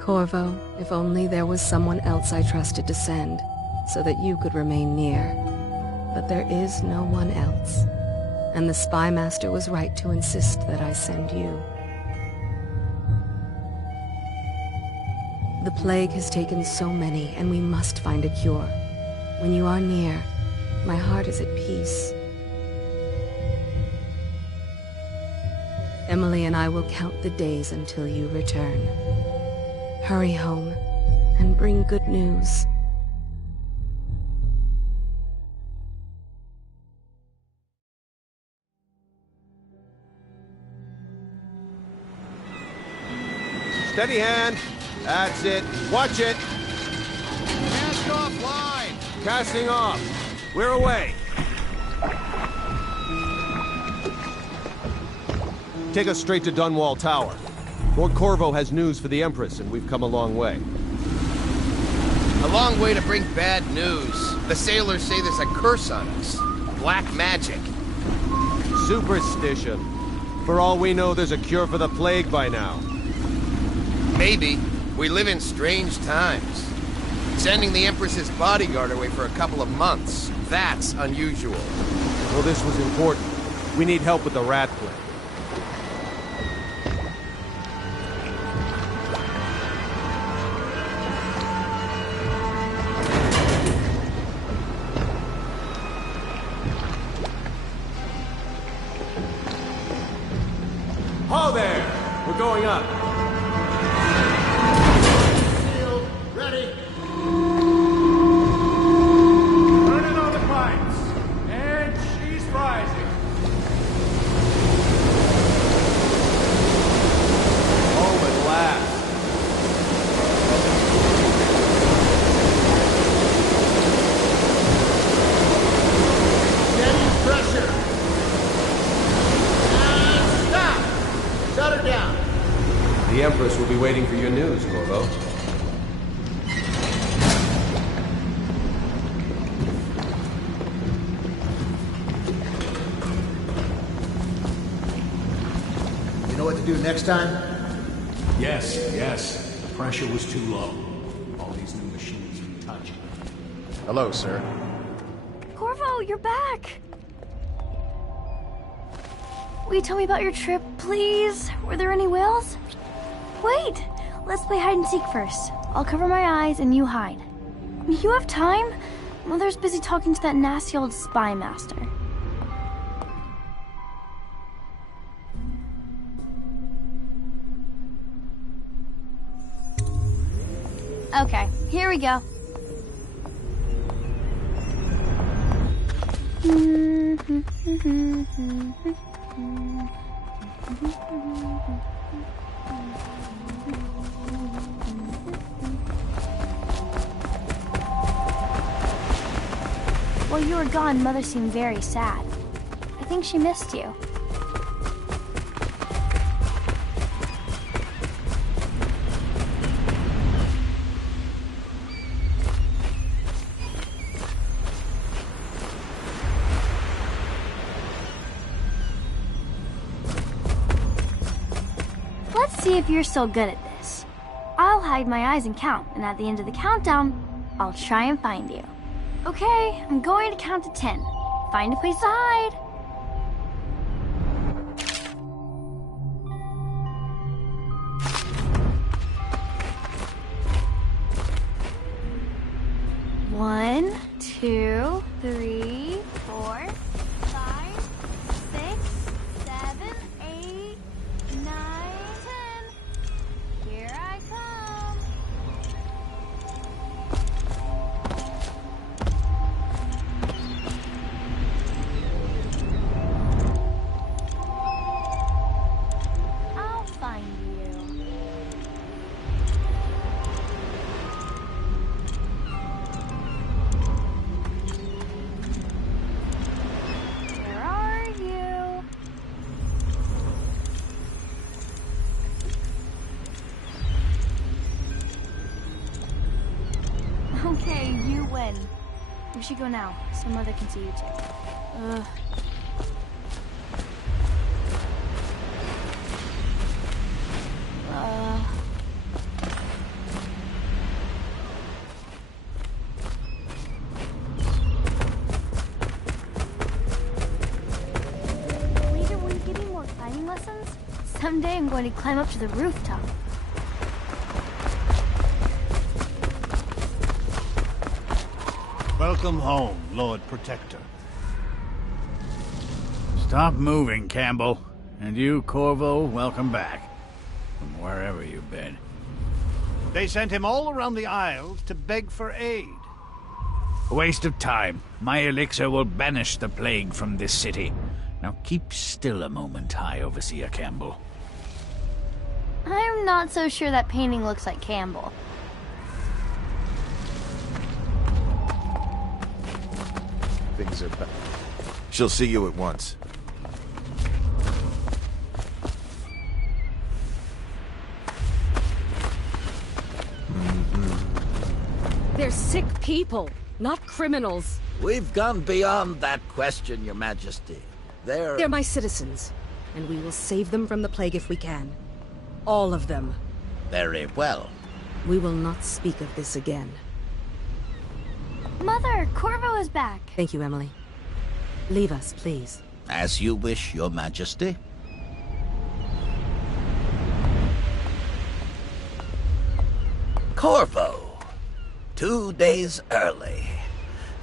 Corvo, if only there was someone else I trusted to send, so that you could remain near. But there is no one else, and the Spy Master was right to insist that I send you. The plague has taken so many, and we must find a cure. When you are near, my heart is at peace. Emily and I will count the days until you return. Hurry home, and bring good news. Steady hand. That's it. Watch it. Cast offline. Casting off. We're away. Take us straight to Dunwall Tower. Lord Corvo has news for the Empress, and we've come a long way. A long way to bring bad news. The sailors say there's a curse on us. Black magic. Superstition. For all we know, there's a cure for the plague by now. Maybe. We live in strange times. Sending the Empress's bodyguard away for a couple of months. That's unusual. Well, this was important. We need help with the rat plague. Ho there! We're going up. Sealed. Ready. Turning on the pipes. And she's rising. Home at last. Steady pressure. And stop. Shut her down. The Empress will be waiting for your news, Corvo. You know what to do next time? Yes, yes. The pressure was too low. All these new machines you touch. Hello, sir. Corvo, you're back! Will you tell me about your trip, please? Were there any whales? Wait! Let's play hide and seek first. I'll cover my eyes and you hide. You have time? Mother's busy talking to that nasty old spy master. Okay, here we go. While you were gone, Mother seemed very sad. I think she missed you. Let's see if you're still good at this. I'll hide my eyes and count, and at the end of the countdown, I'll try and find you. Okay, I'm going to count to 10. Find a place to hide. One, 2, 3, 4, 5, 6, 7, 8, 9, 10. Here I come. I'll find you. Where are you? Okay, you win. We should go now, so Mother can see you too. Ugh. Someday I'm going to climb up to the rooftop. Welcome home, Lord Protector. Stop moving, Campbell. And you, Corvo, welcome back. From wherever you've been. They sent him all around the Isles to beg for aid. A waste of time. My elixir will banish the plague from this city. Now keep still a moment, High Overseer Campbell. I'm not so sure that painting looks like Campbell. Things are bad. She'll see you at once. They're sick people, not criminals. We've gone beyond that question, Your Majesty. They're my citizens, and we will save them from the plague if we can. All of them. Very well. We will not speak of this again. Mother, Corvo is back. Thank you, Emily. Leave us, please. As you wish, Your Majesty. Corvo. 2 days early.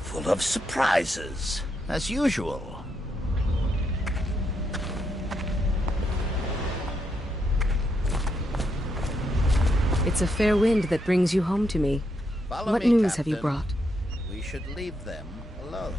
Full of surprises, as usual. It's a fair wind that brings you home to me. Follow What me, news have you Captain. brought? We should leave them alone.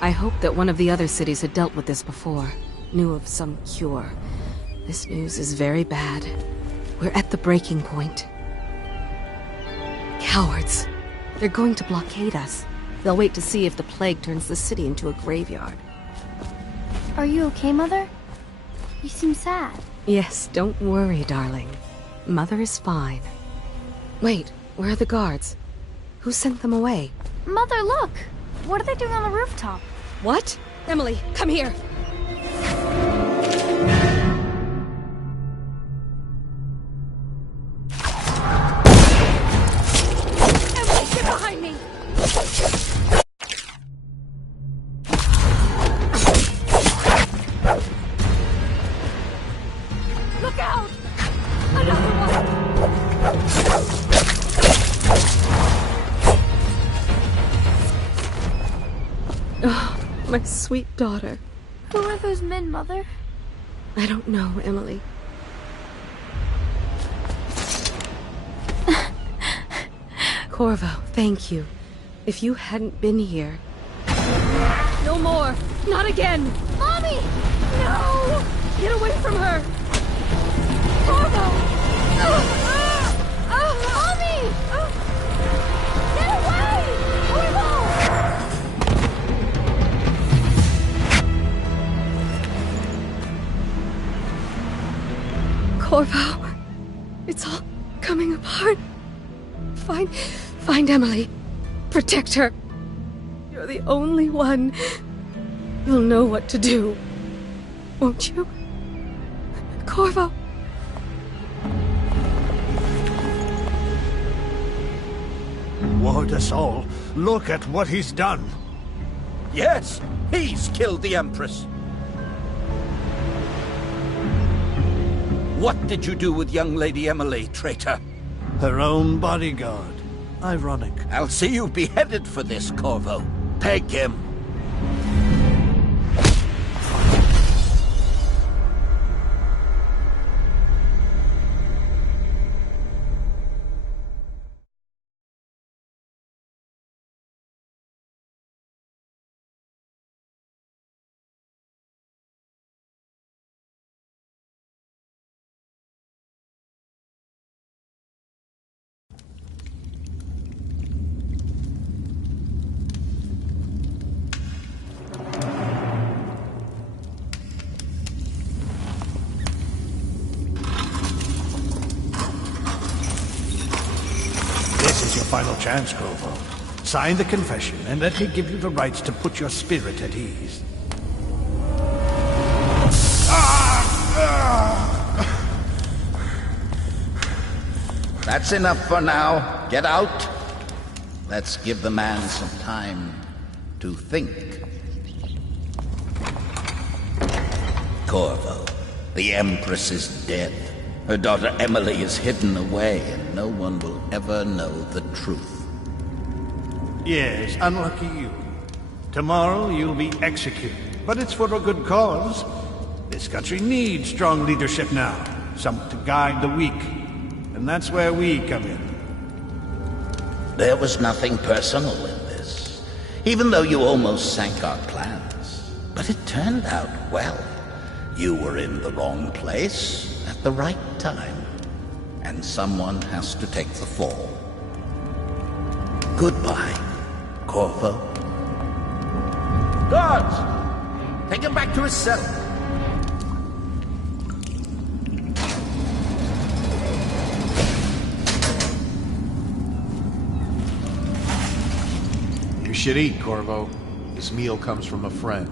I hoped that one of the other cities had dealt with this before, knew of some cure. This news is very bad. We're at the breaking point. Cowards. They're going to blockade us. They'll wait to see if the plague turns the city into a graveyard. Are you okay, Mother? You seem sad. Yes, don't worry, darling. Mother is fine. Wait, where are the guards? Who sent them away? Mother, look! What are they doing on the rooftop? What? Emily, come here! Emily, get behind me! Look out! Another one! Oh, my sweet daughter. Who are those men, Mother? I don't know, Emily. Corvo, thank you. If you hadn't been here... No more! Not again! Mommy! No! Get away from her! Corvo! Mommy! Get away! Corvo! Corvo, it's all coming apart. Find Emily. Protect her. You're the only one. You'll know what to do. Won't you? Corvo. Ward us all. Look at what he's done. Yes, he's killed the Empress. What did you do with young Lady Emily, traitor? Her own bodyguard. Ironic. I'll see you beheaded for this, Corvo. Peg him. your final chance, Corvo. Sign the confession, and let me give you the rights to put your spirit at ease. That's enough for now. Get out. Let's give the man some time to think. Corvo, the Empress is dead. Her daughter Emily is hidden away, and no one will ever know the truth. Yes, unlucky you. Tomorrow you'll be executed, but it's for a good cause. This country needs strong leadership now, someone to guide the weak. And that's where we come in. There was nothing personal in this, even though you almost sank our plans. But it turned out well. You were in the wrong place at the right time, and someone has to take the fall. Goodbye, Corvo. Guards! Take him back to his cell. You should eat, Corvo. This meal comes from a friend.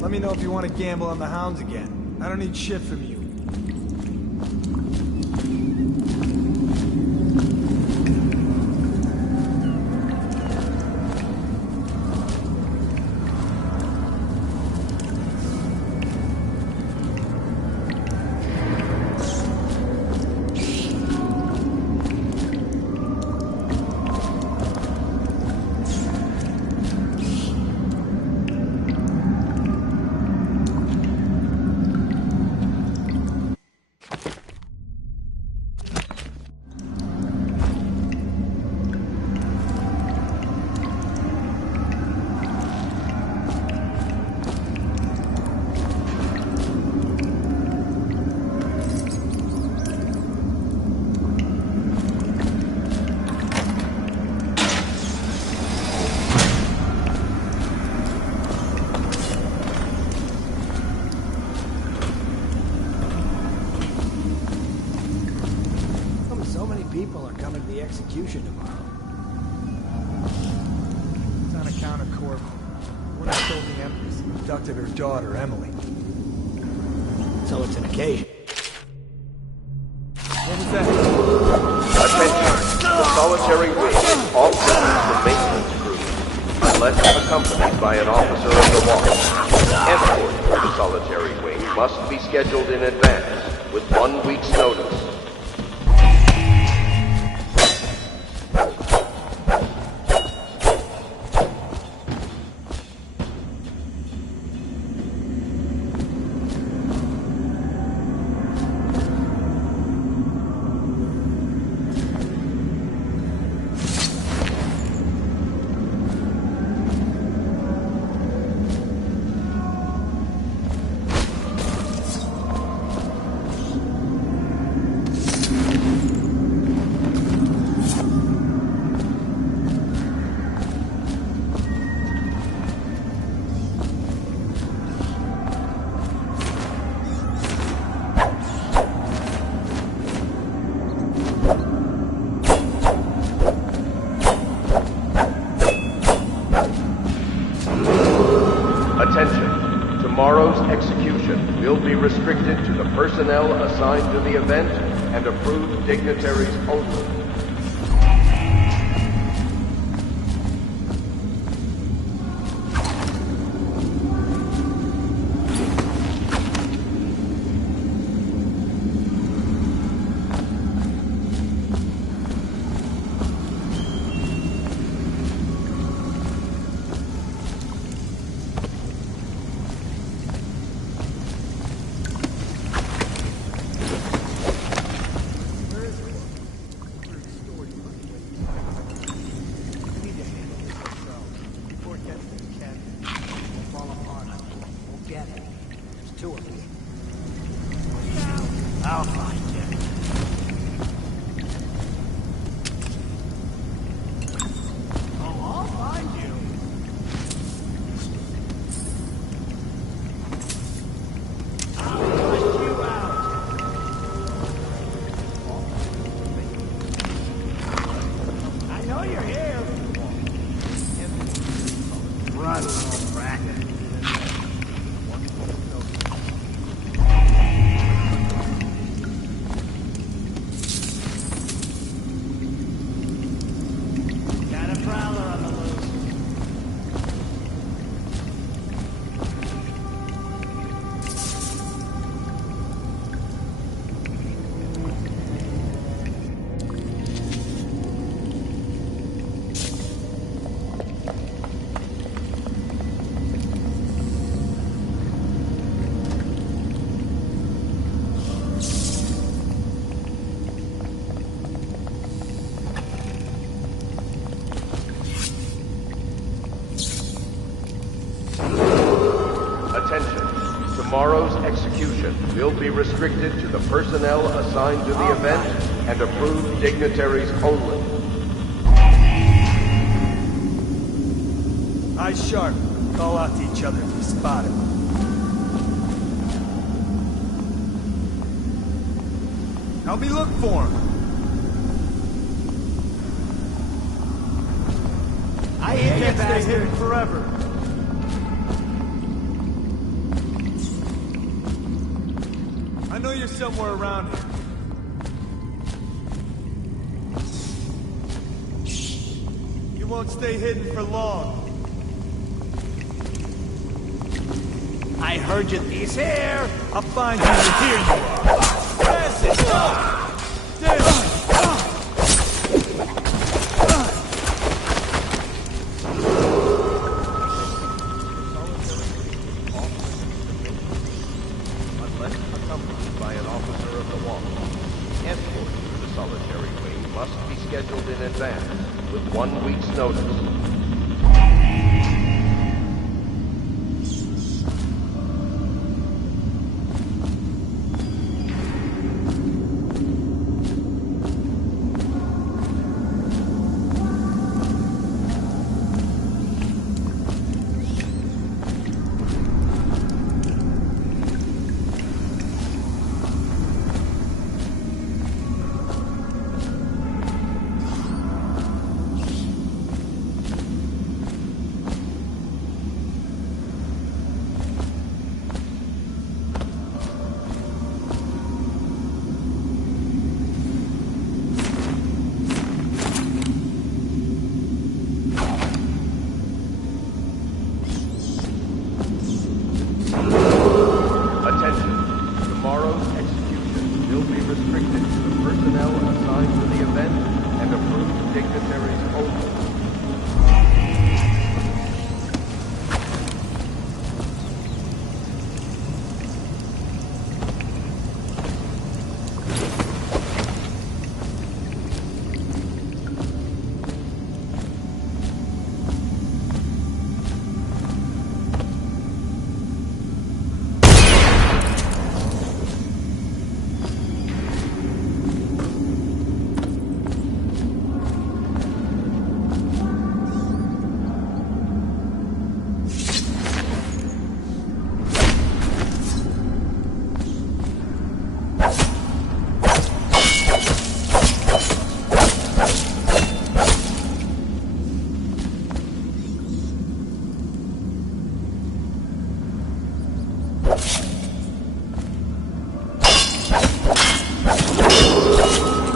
Let me know if you want to gamble on the hounds again. I don't need shit from you. People are coming to the execution tomorrow. It's on account of Corvo. When I told the Empress, he abducted her daughter, Emily. So it's an occasion. What was that? Attention! The solitary wing is off limits for maintenance crew, unless accompanied by an officer of the watch. Escort for the solitary wing must be scheduled in advance, with 1 week's notice. Attention! Tomorrow's execution will be restricted to the personnel assigned to the event and approved dignitaries only. Tomorrow's execution will be restricted to the personnel assigned to the event and approved dignitaries only. Eyes sharp. Call out to each other if you spot him. Help me look for him. I can't stay hidden forever. I know you're somewhere around here. You won't stay hidden for long. I heard you. He's here. I'll find you. Here you are. That's it. Unless accompanied by an officer of the watch, escort through the solitary wing must be scheduled in advance with 1 week's notice.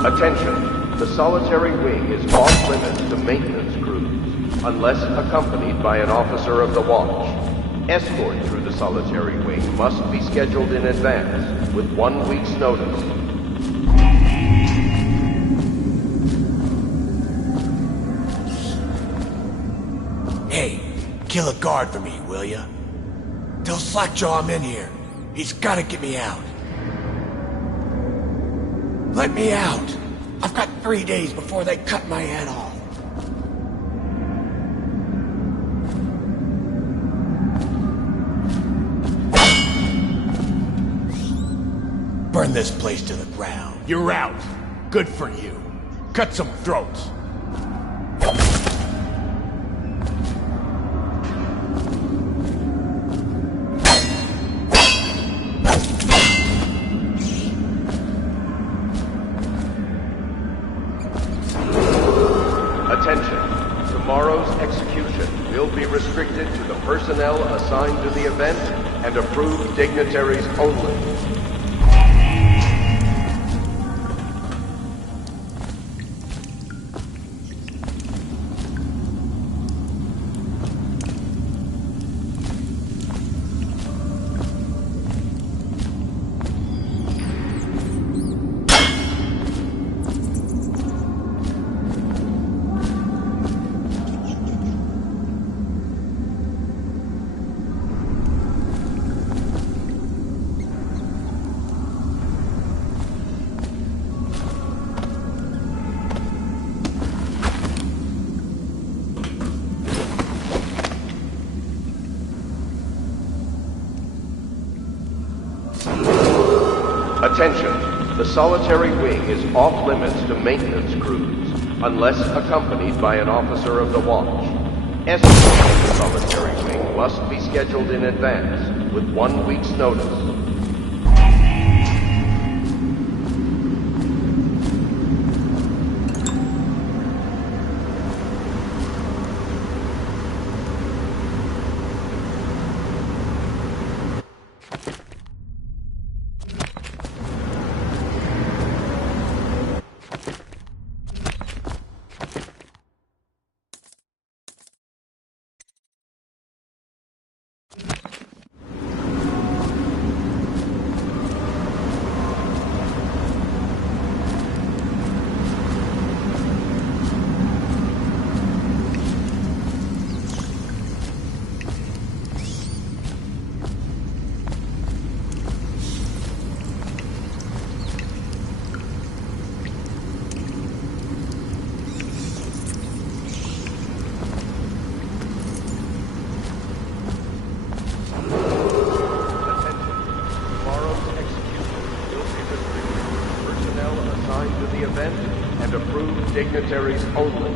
Attention, the solitary wing is off limits to maintenance crews, unless accompanied by an officer of the watch. Escort through the solitary wing must be scheduled in advance, with 1 week's notice. Hey, kill a guard for me, will ya? Tell Slackjaw I'm in here. He's gotta get me out. Let me out! I've got 3 days before they cut my head off. Burn this place to the ground. You're out. Good for you. Cut some throats. Attention, tomorrow's execution execution will be restricted to the personnel assigned to the event and approved dignitaries only. Attention, the solitary wing is off limits to maintenance crews, unless accompanied by an officer of the watch. Escorting the solitary wing must be scheduled in advance, with 1 week's notice. And approved dignitaries only.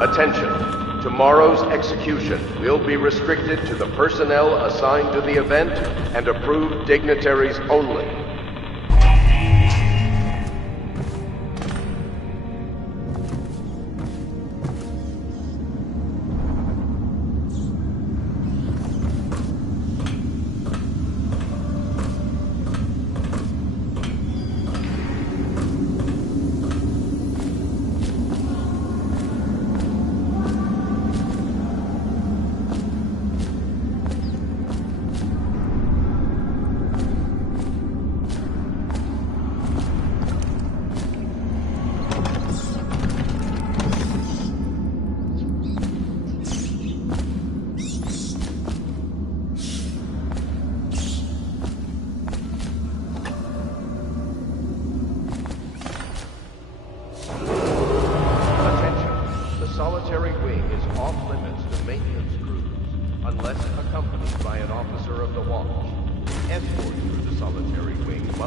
Attention, tomorrow's execution will be restricted to the personnel assigned to the event and approved dignitaries only.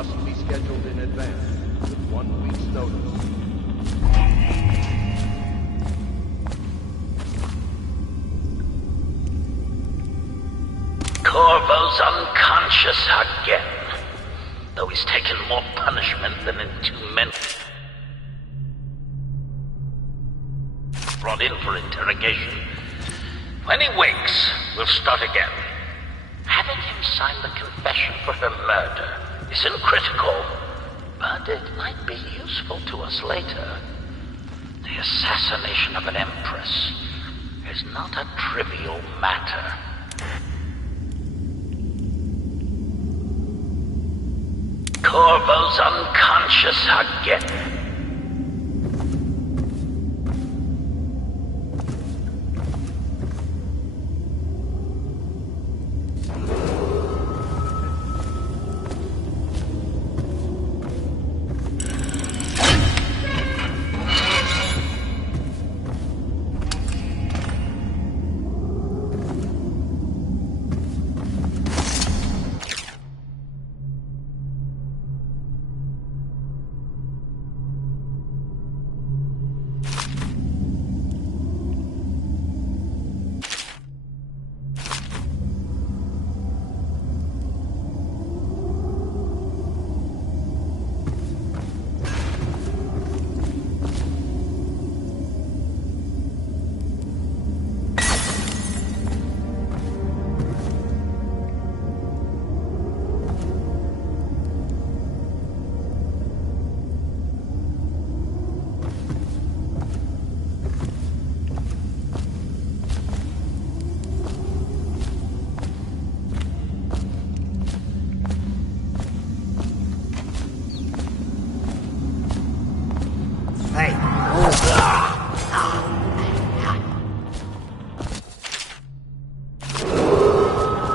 must be scheduled in advance with 1 week's notice. Corvo's unconscious again, though he's taken more punishment than in 2 minutes. Brought in for interrogation. When he wakes, we'll start again. Having him sign the confession for her murder isn't critical, but it might be useful to us later. The assassination of an empress is not a trivial matter. Corvo's unconscious again.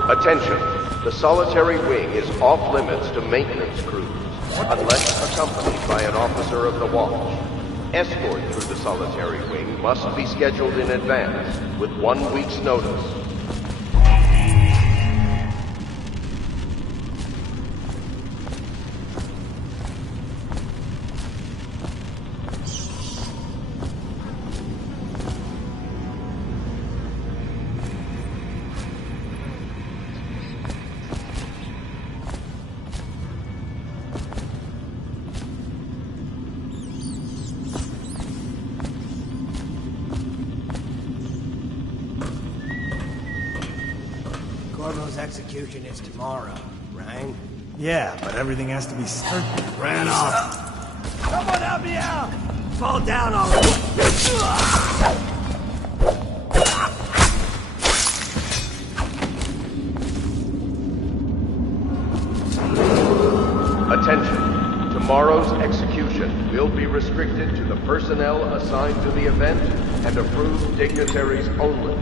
Attention, the solitary wing is off limits to maintenance crews, unless accompanied by an officer of the watch. Escort through the solitary wing must be scheduled in advance, with 1 week's notice. Corvo's execution is tomorrow, right? Yeah, but everything has to be certain. Ran off. Someone help me out! Fall down already! Attention, tomorrow's execution will be restricted to the personnel assigned to the event and approved dignitaries only.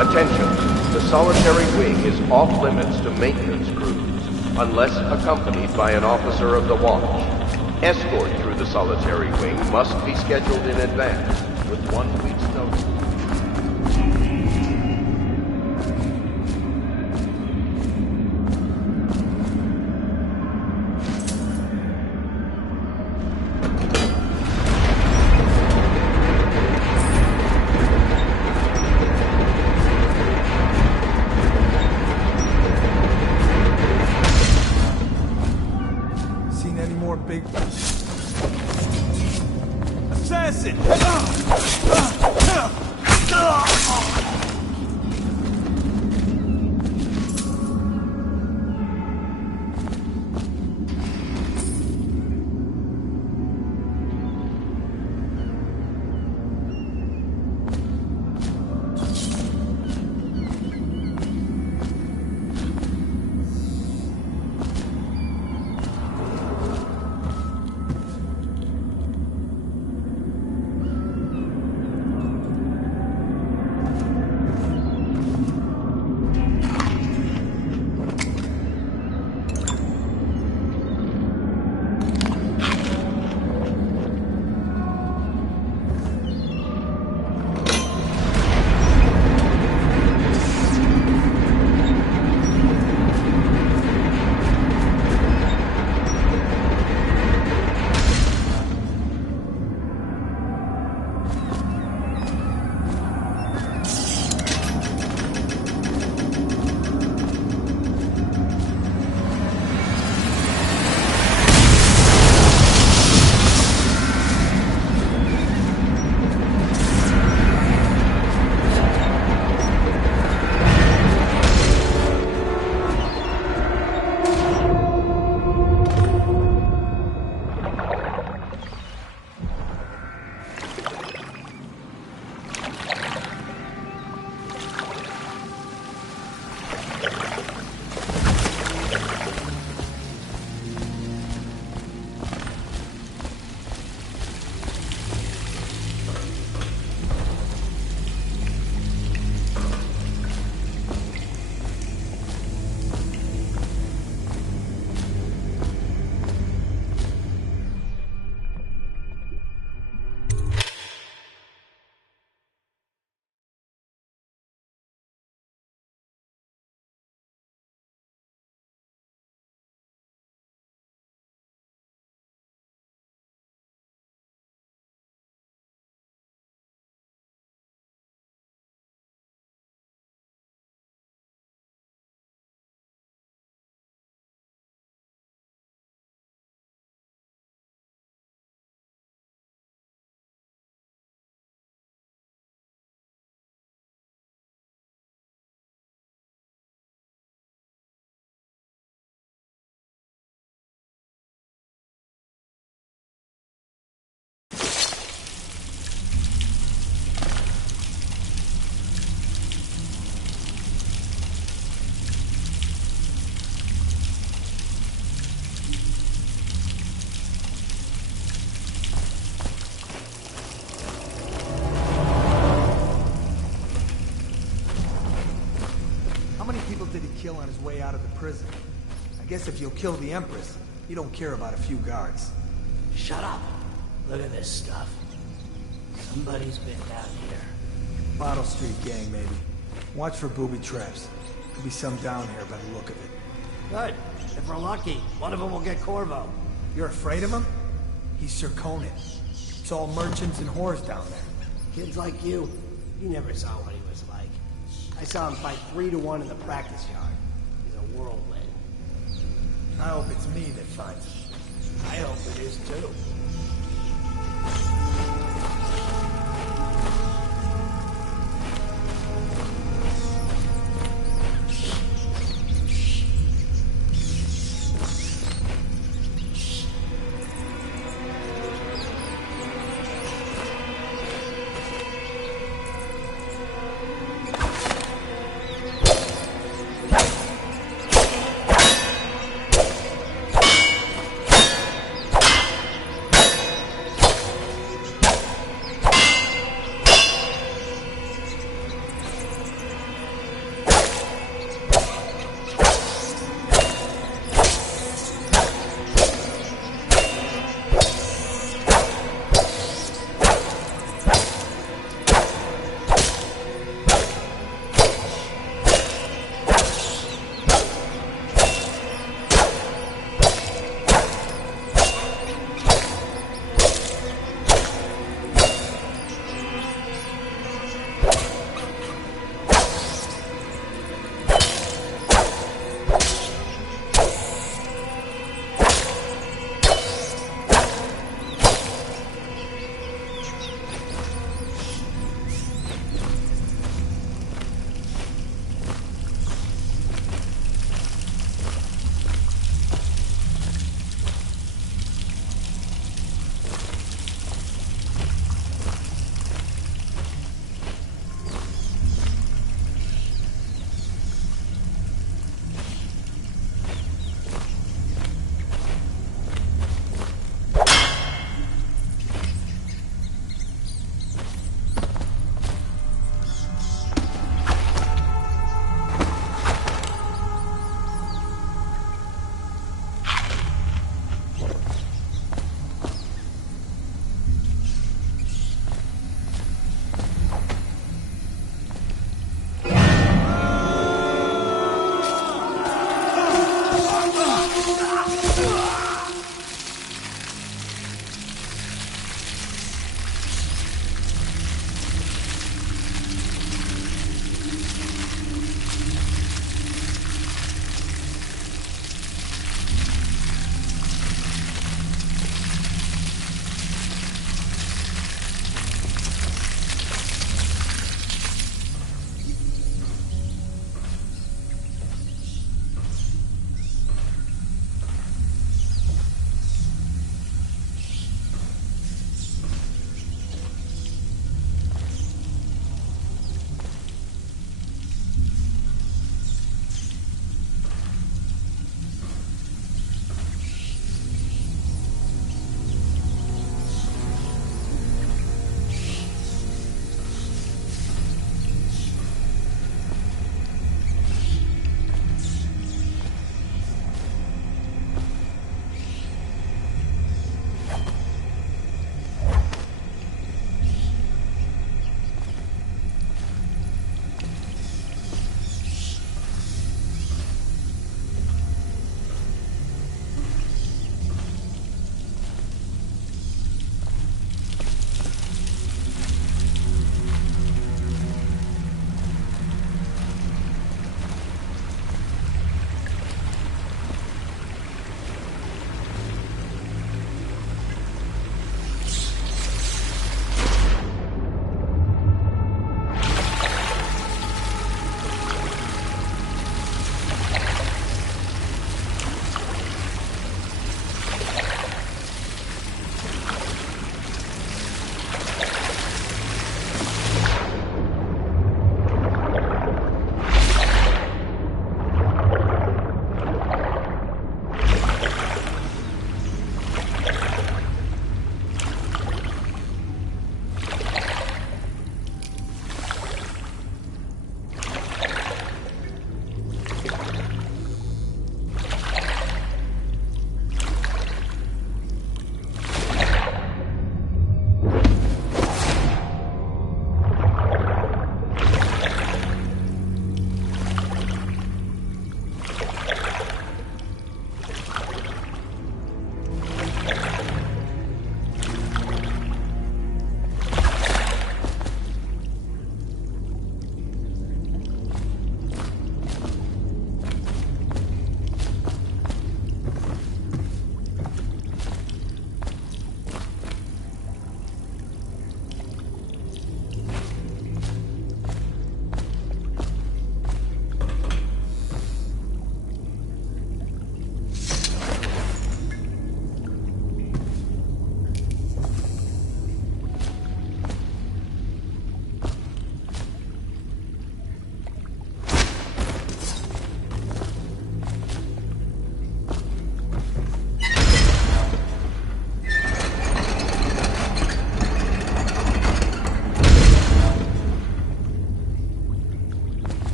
Attention, the solitary wing is off limits to maintenance crews, unless accompanied by an officer of the watch. Escort through the solitary wing must be scheduled in advance, with 1 week's notice. Big assassin! kill on his way out of the prison. I guess if you'll kill the Empress, you don't care about a few guards. Shut up. Look at this stuff. Somebody's been down here. Bottle Street gang, maybe. Watch for booby traps. Could be some down here by the look of it. Good. If we're lucky, one of them will get Corvo. You're afraid of him? He's Sir Conan. It's all merchants and whores down there. Kids like you never saw what he was like. I saw him fight 3-to-1 in the practice yard. He's a whirlwind. I hope it's me that finds him. I hope it is too.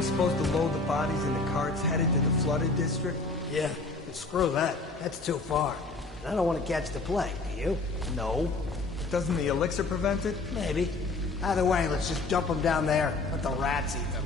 we supposed to load the bodies into carts headed to the flooded district? Yeah, but screw that. That's too far. And I don't want to catch the plague, do you? No. Doesn't the elixir prevent it? Maybe. Either way, let's just dump them down there. Let the rats eat them.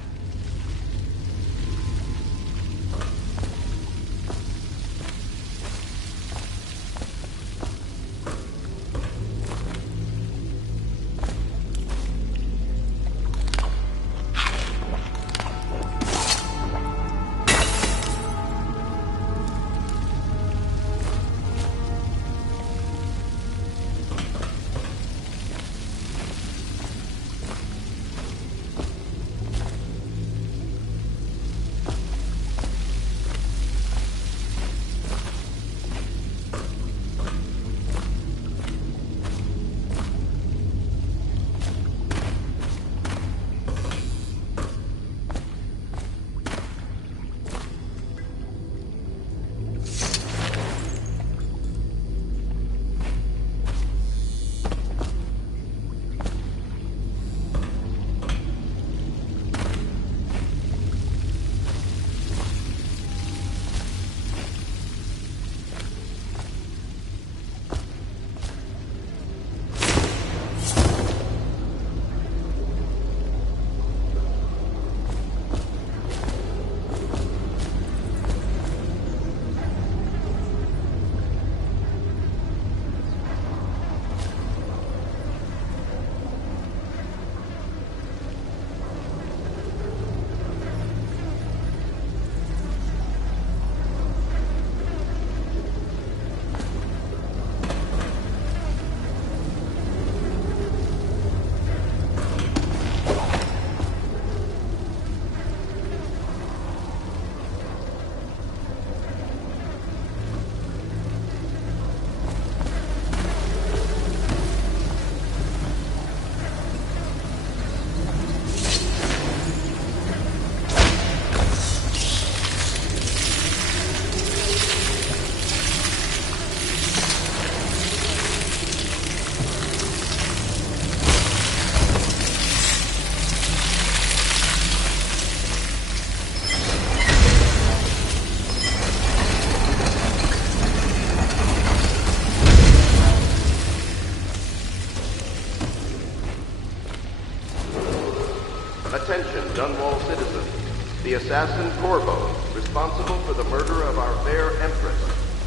Attention, Dunwall citizens. The assassin Corvo, responsible for the murder of our fair Empress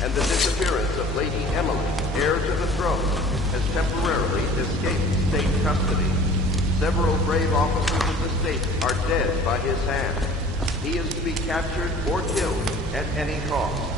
and the disappearance of Lady Emily, heir to the throne, has temporarily escaped state custody. Several brave officers of the state are dead by his hand. He is to be captured or killed at any cost.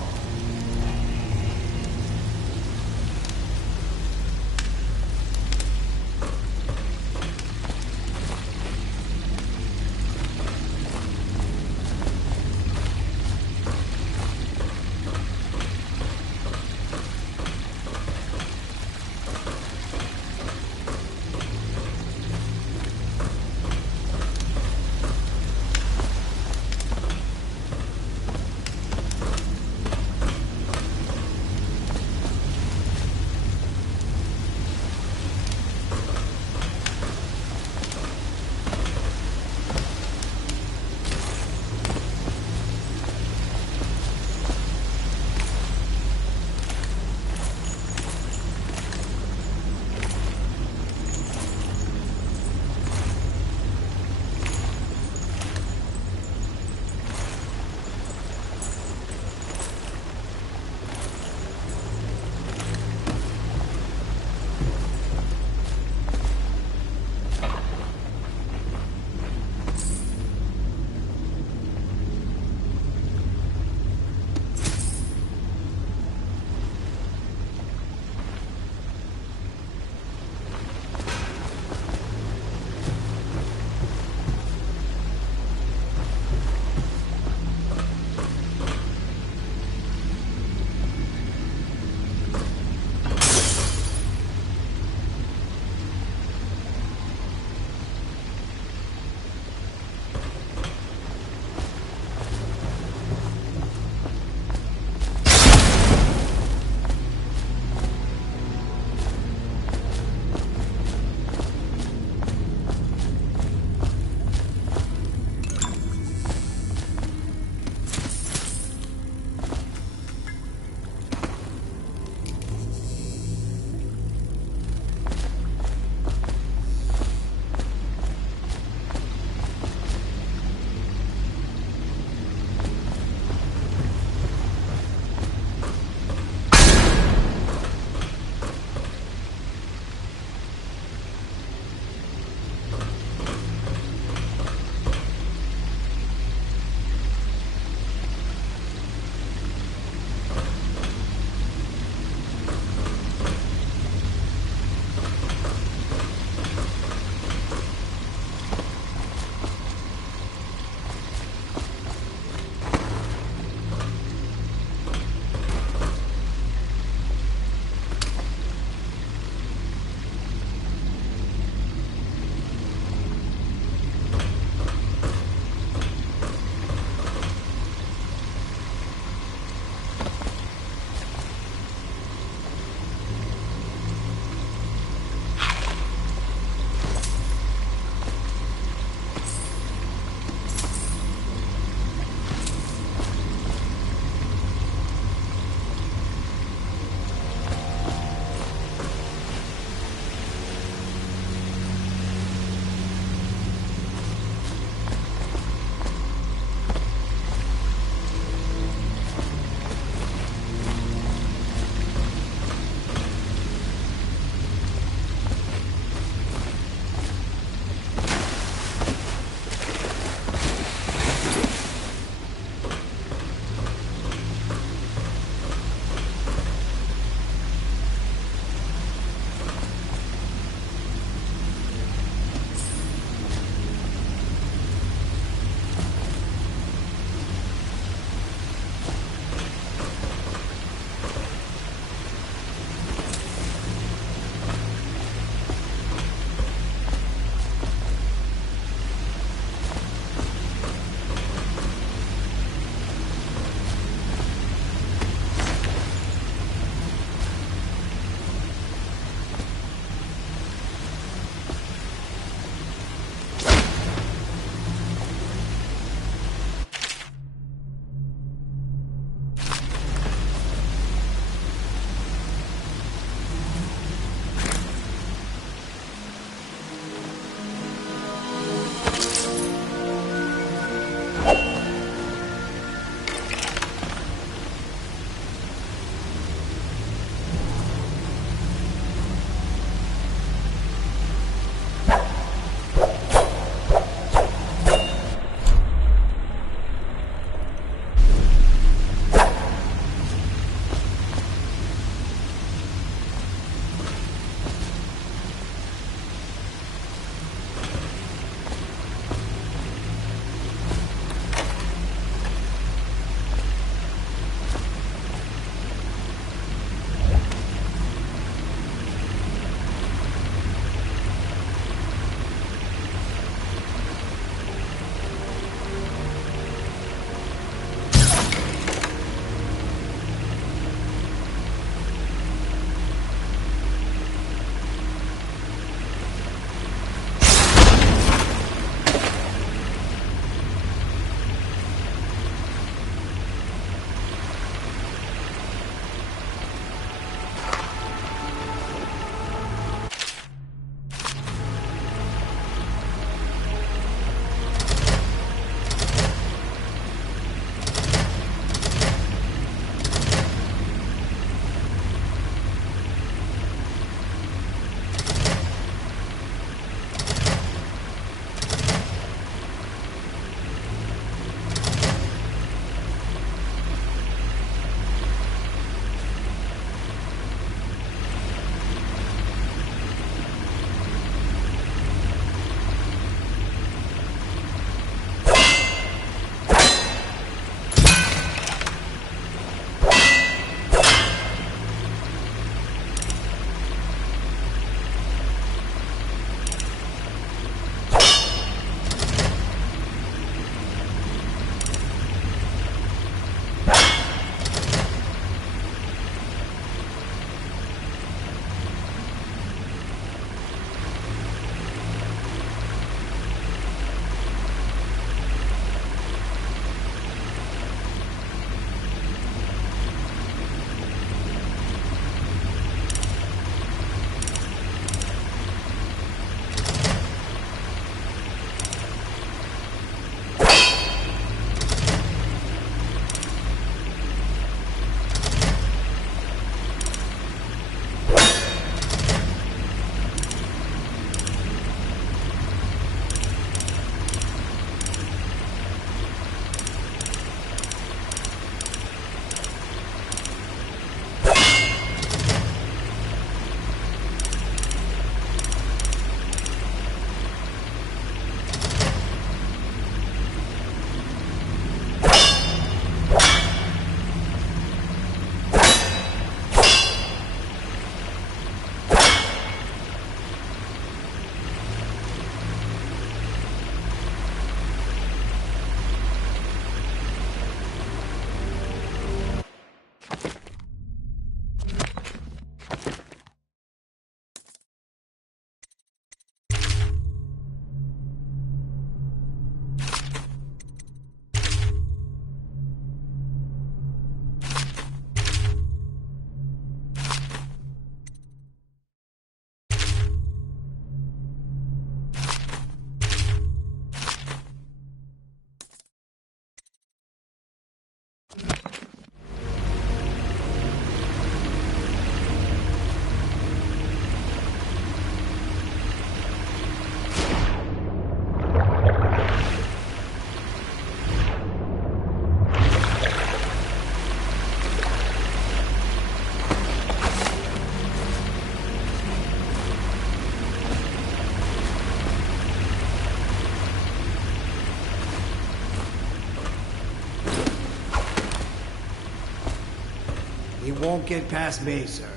He won't get past me, sir.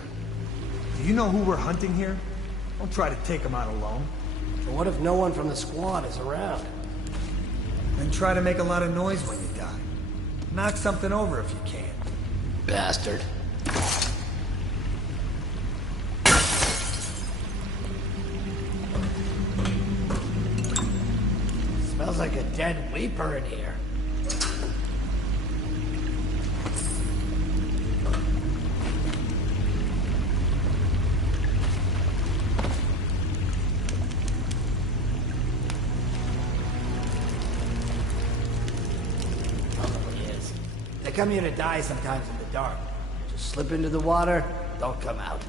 Do you know who we're hunting here? Don't try to take him out alone. But what if no one from the squad is around? Then try to make a lot of noise when you die. Knock something over if you can. Bastard. Smells like a dead weeper in here. They come here to die sometimes in the dark. Just slip into the water, don't come out.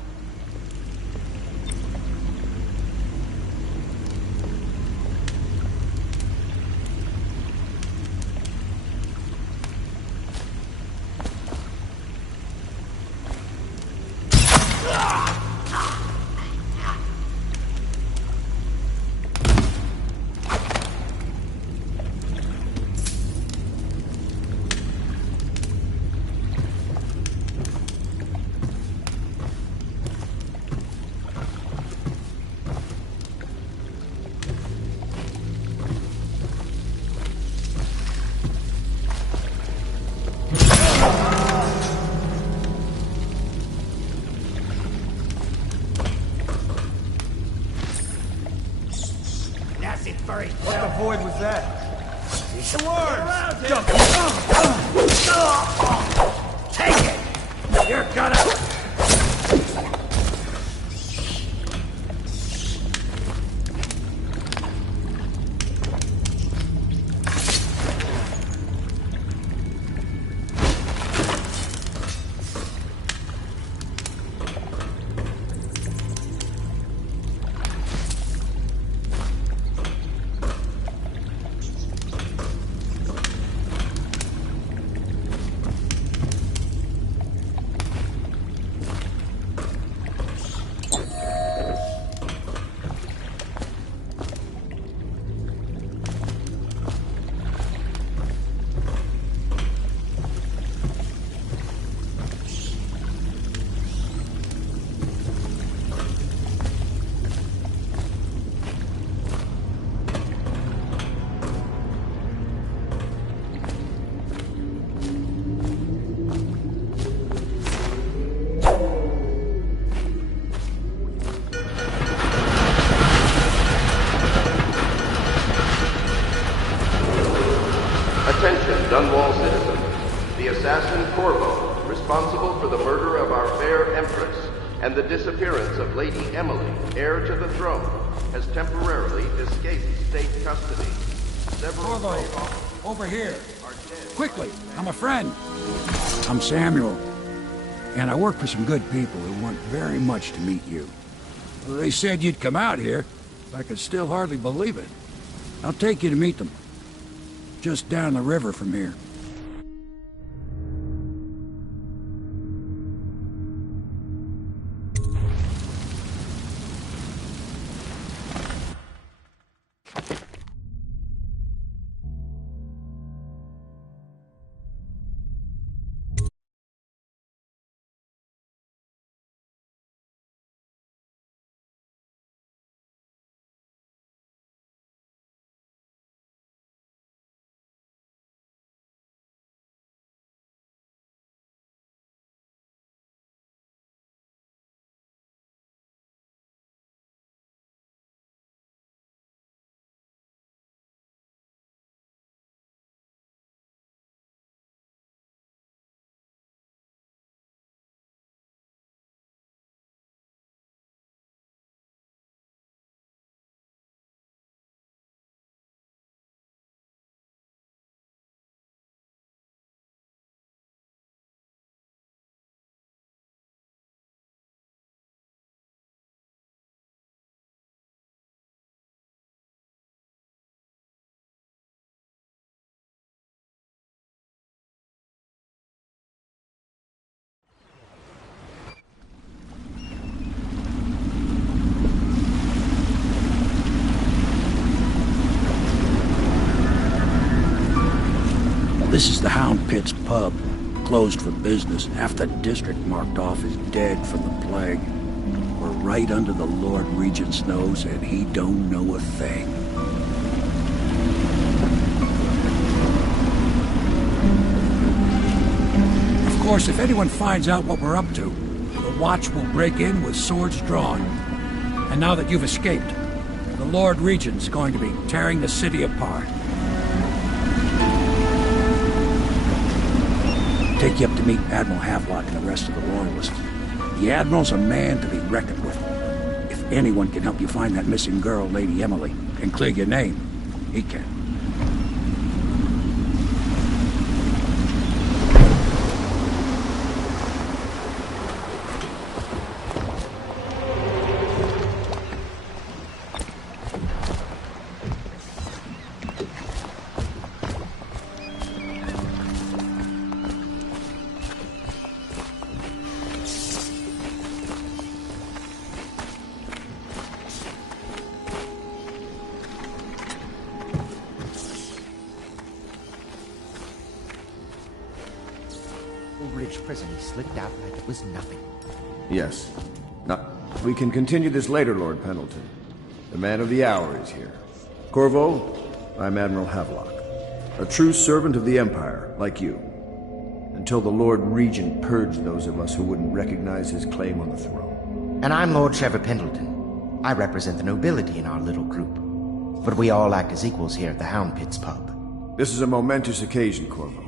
What the void was that? Some words! Jump! Take it! You're gonna... Attention, Dunwall citizens. The assassin Corvo, responsible for the murder of our fair Empress and the disappearance of Lady Emily, heir to the throne, has temporarily escaped state custody. Several Corvo, over here. are dead. Quickly, I'm a friend. I'm Samuel, and I work for some good people who want very much to meet you. Well, they said you'd come out here. I could still hardly believe it. I'll take you to meet them. Just down the river from here. This is the Hound Pit's pub. Closed for business. Half the district marked off as dead from the plague. We're right under the Lord Regent's nose, and he don't know a thing. Of course, if anyone finds out what we're up to, the Watch will break in with swords drawn. And now that you've escaped, the Lord Regent's going to be tearing the city apart. Take you up to meet Admiral Havelock and the rest of the Royalists. The Admiral's a man to be reckoned with. If anyone can help you find that missing girl, Lady Emily, and clear your name, he can. Prison slipped out like it was nothing. Yes. Now, we can continue this later, Lord Pendleton. The man of the hour is here. Corvo, I'm Admiral Havelock. A true servant of the Empire, like you. Until the Lord Regent purged those of us who wouldn't recognize his claim on the throne. And I'm Lord Trevor Pendleton. I represent the nobility in our little group. But we all act as equals here at the Hound Pit's pub. This is a momentous occasion, Corvo.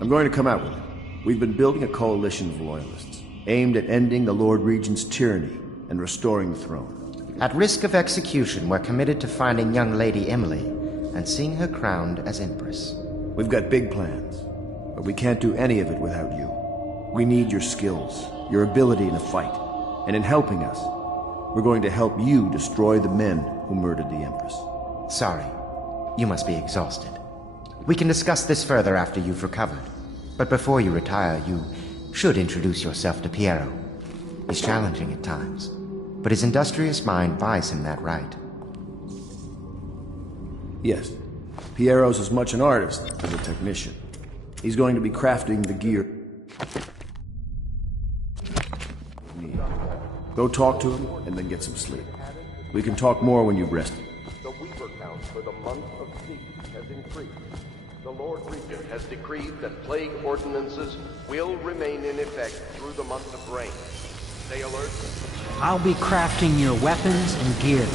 I'm going to come out with it. We've been building a coalition of loyalists, aimed at ending the Lord Regent's tyranny and restoring the throne. At risk of execution, we're committed to finding young Lady Emily and seeing her crowned as Empress. We've got big plans, but we can't do any of it without you. We need your skills, your ability in a fight, and in helping us, we're going to help you destroy the men who murdered the Empress. Sorry, you must be exhausted. We can discuss this further after you've recovered. But before you retire, you should introduce yourself to Piero. He's challenging at times, but his industrious mind buys him that right. Yes, Piero's as much an artist as a technician. He's going to be crafting the gear. Go talk to him, and then get some sleep. We can talk more when you've rested. The Weaver count for the month of siege has increased. The Lord Regent has decreed that plague ordinances will remain in effect through the month of rain. Stay alert. I'll be crafting your weapons and gear.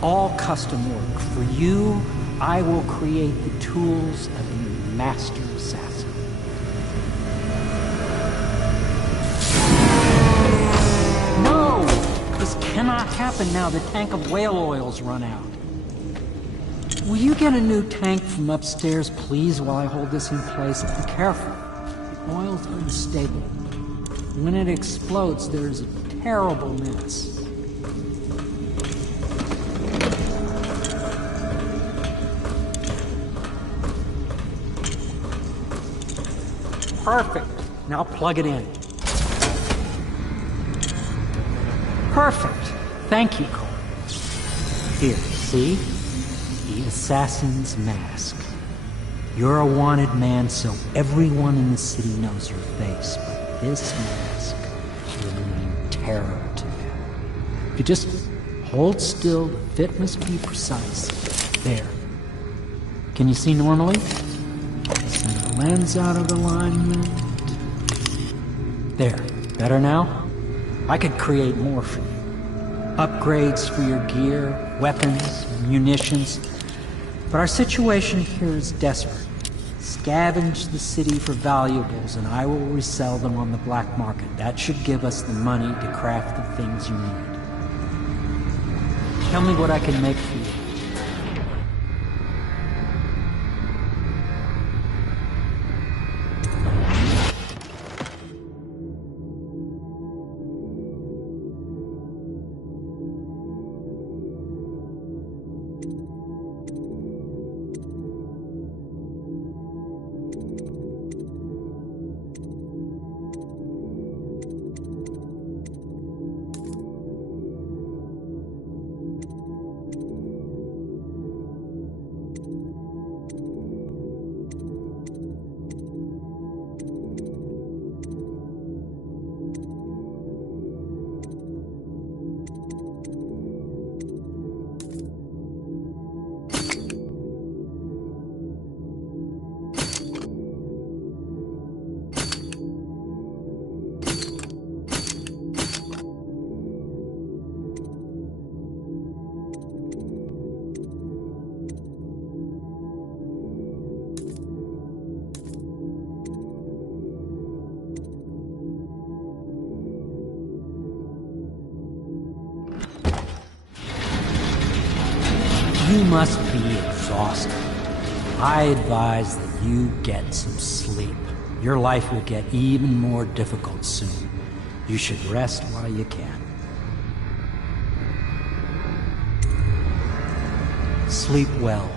All custom work. For you, I will create the tools of a master assassin. No! This cannot happen now. The tank of whale oil's run out. Will you get a new tank from upstairs, please, while I hold this in place? Be careful. The oil's unstable. When it explodes, there's a terrible mess. Perfect. Now plug it in. Perfect. Thank you, Cole. Here, see? The assassin's mask. You're a wanted man, so everyone in the city knows your face, but this mask will mean terror to them. If you just hold still, the fit must be precise. There. Can you see normally? Send the lens out of alignment. There. Better now? I could create more for you. Upgrades for your gear, weapons, munitions. But our situation here is desperate. Scavenge the city for valuables, and I will resell them on the black market. That should give us the money to craft the things you need. Tell me what I can make for you. You must be exhausted. I advise that you get some sleep. Your life will get even more difficult soon. You should rest while you can. Sleep well.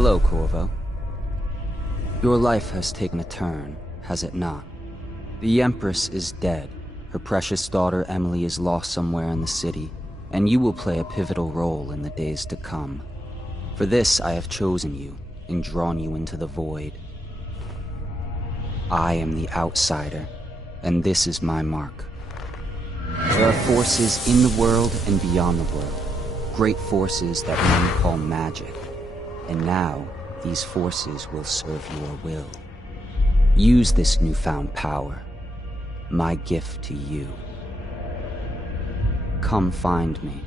Hello, Corvo. Your life has taken a turn, has it not? The Empress is dead. Her precious daughter Emily is lost somewhere in the city, and you will play a pivotal role in the days to come. For this, I have chosen you and drawn you into the void. I am the outsider, and this is my mark. There are forces in the world and beyond the world, great forces that men call magic. And now, these forces will serve your will. Use this newfound power, my gift to you. Come find me.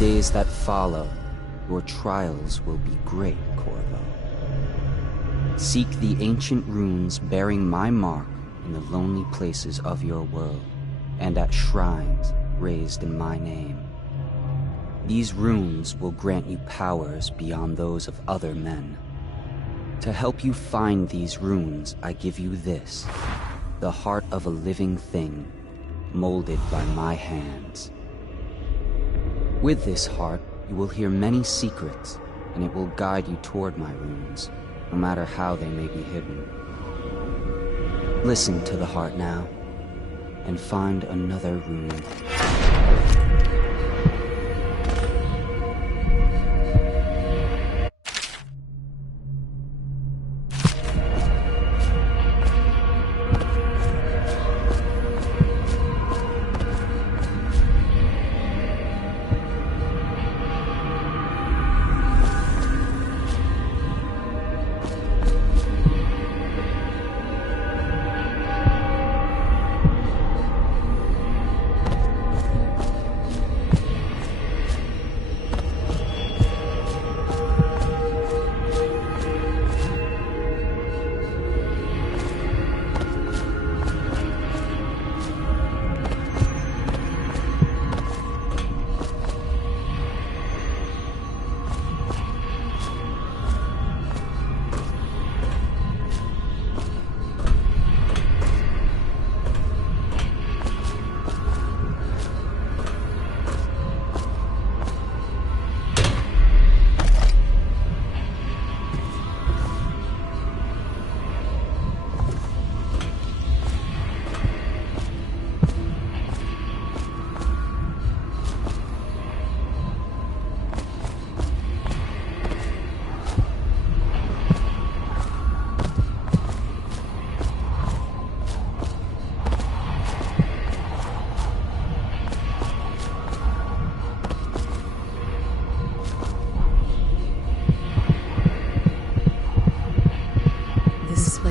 days that follow, your trials will be great, Corvo. Seek the ancient runes bearing my mark in the lonely places of your world, and at shrines raised in my name. These runes will grant you powers beyond those of other men. To help you find these runes, I give you this, the heart of a living thing, molded by my hands. With this heart, you will hear many secrets, and it will guide you toward my runes, no matter how they may be hidden. Listen to the heart now, and find another rune.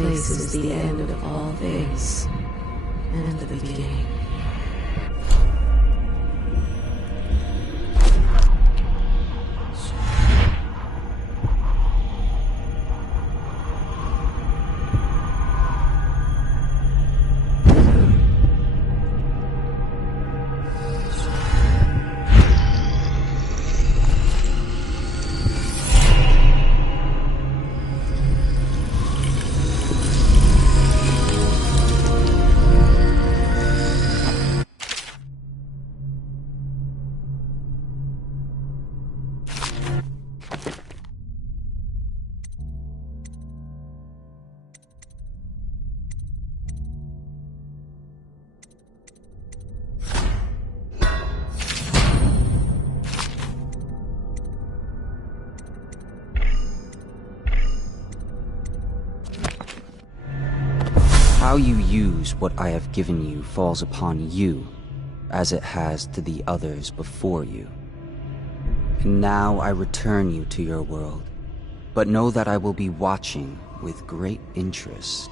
This is the end of all things, and the beginning. How you use what I have given you falls upon you, as it has to the others before you. And now I return you to your world, but know that I will be watching with great interest.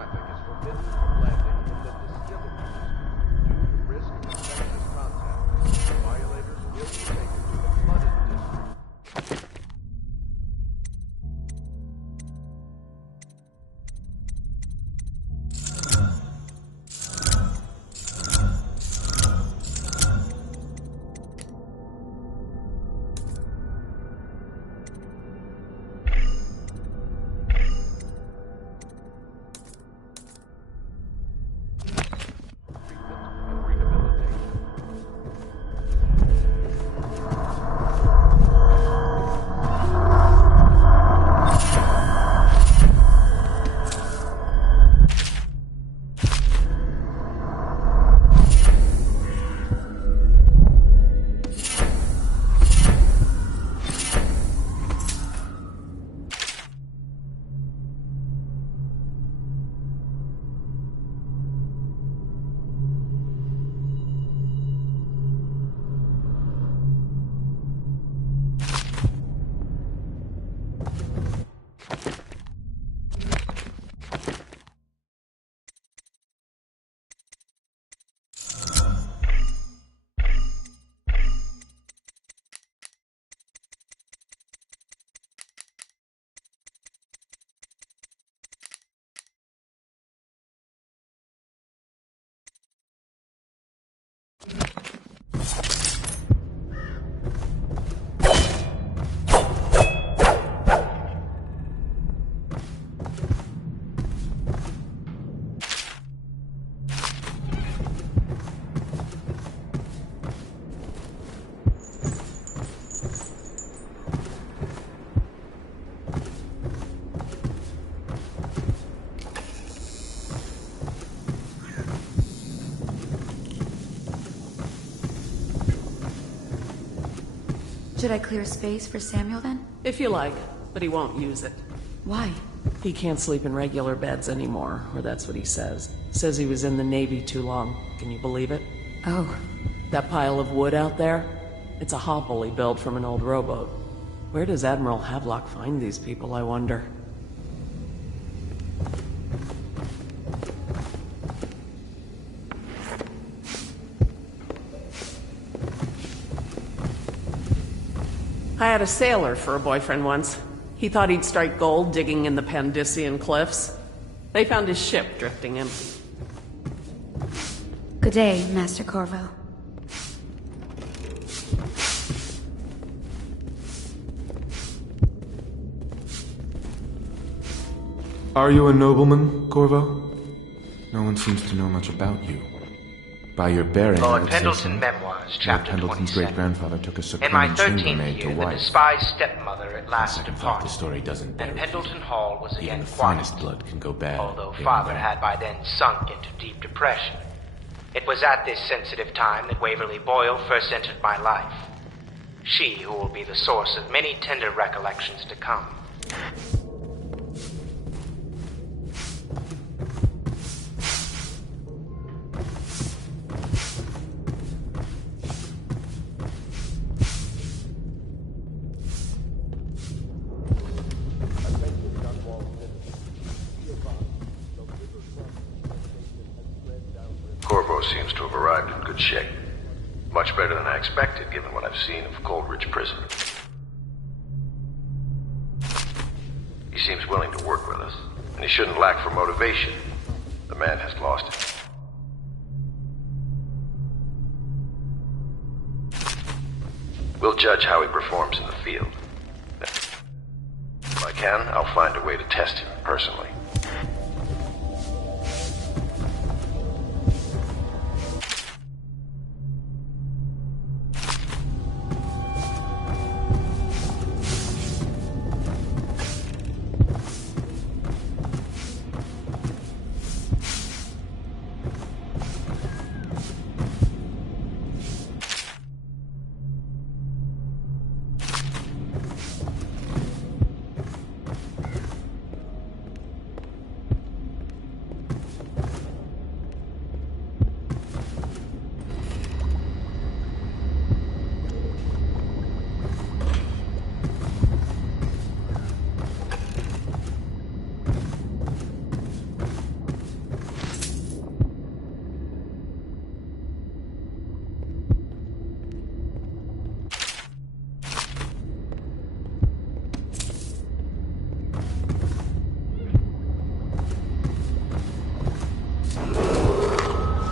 traffic is forbidden from landing in the distillery. Due to risk of infectious contact, violators will be taken to the flooded district. Should I clear space for Samuel then? If you like, but he won't use it. Why? He can't sleep in regular beds anymore, or that's what he says. Says he was in the Navy too long. Can you believe it? Oh. That pile of wood out there? It's a hovel he built from an old rowboat. Where does Admiral Havelock find these people, I wonder? I had a sailor for a boyfriend once. He thought he'd strike gold digging in the Pandician cliffs. They found his ship drifting in. Good day, Master Corvo. Are you a nobleman, Corvo? No one seems to know much about you. By your bearing, Lord I'd say Pendleton so. Memoirs, Chapter Pendleton's 27. great-grandfather took a In my supreme 13th chambermaid to year, the wife. despised stepmother at last The departed, story doesn't bear and repeat. Pendleton Hall was Even again the quiet, finest blood can go bad. although here father and there. had by then sunk into deep depression. It was at this sensitive time that Waverly Boyle first entered my life. She who will be the source of many tender recollections to come. Corvo seems to have arrived in good shape. Much better than I expected, given what I've seen of Coldridge Prison. He seems willing to work with us, and he shouldn't lack for motivation. The man has lost it. We'll judge how he performs in the field. If I can, I'll find a way to test him personally.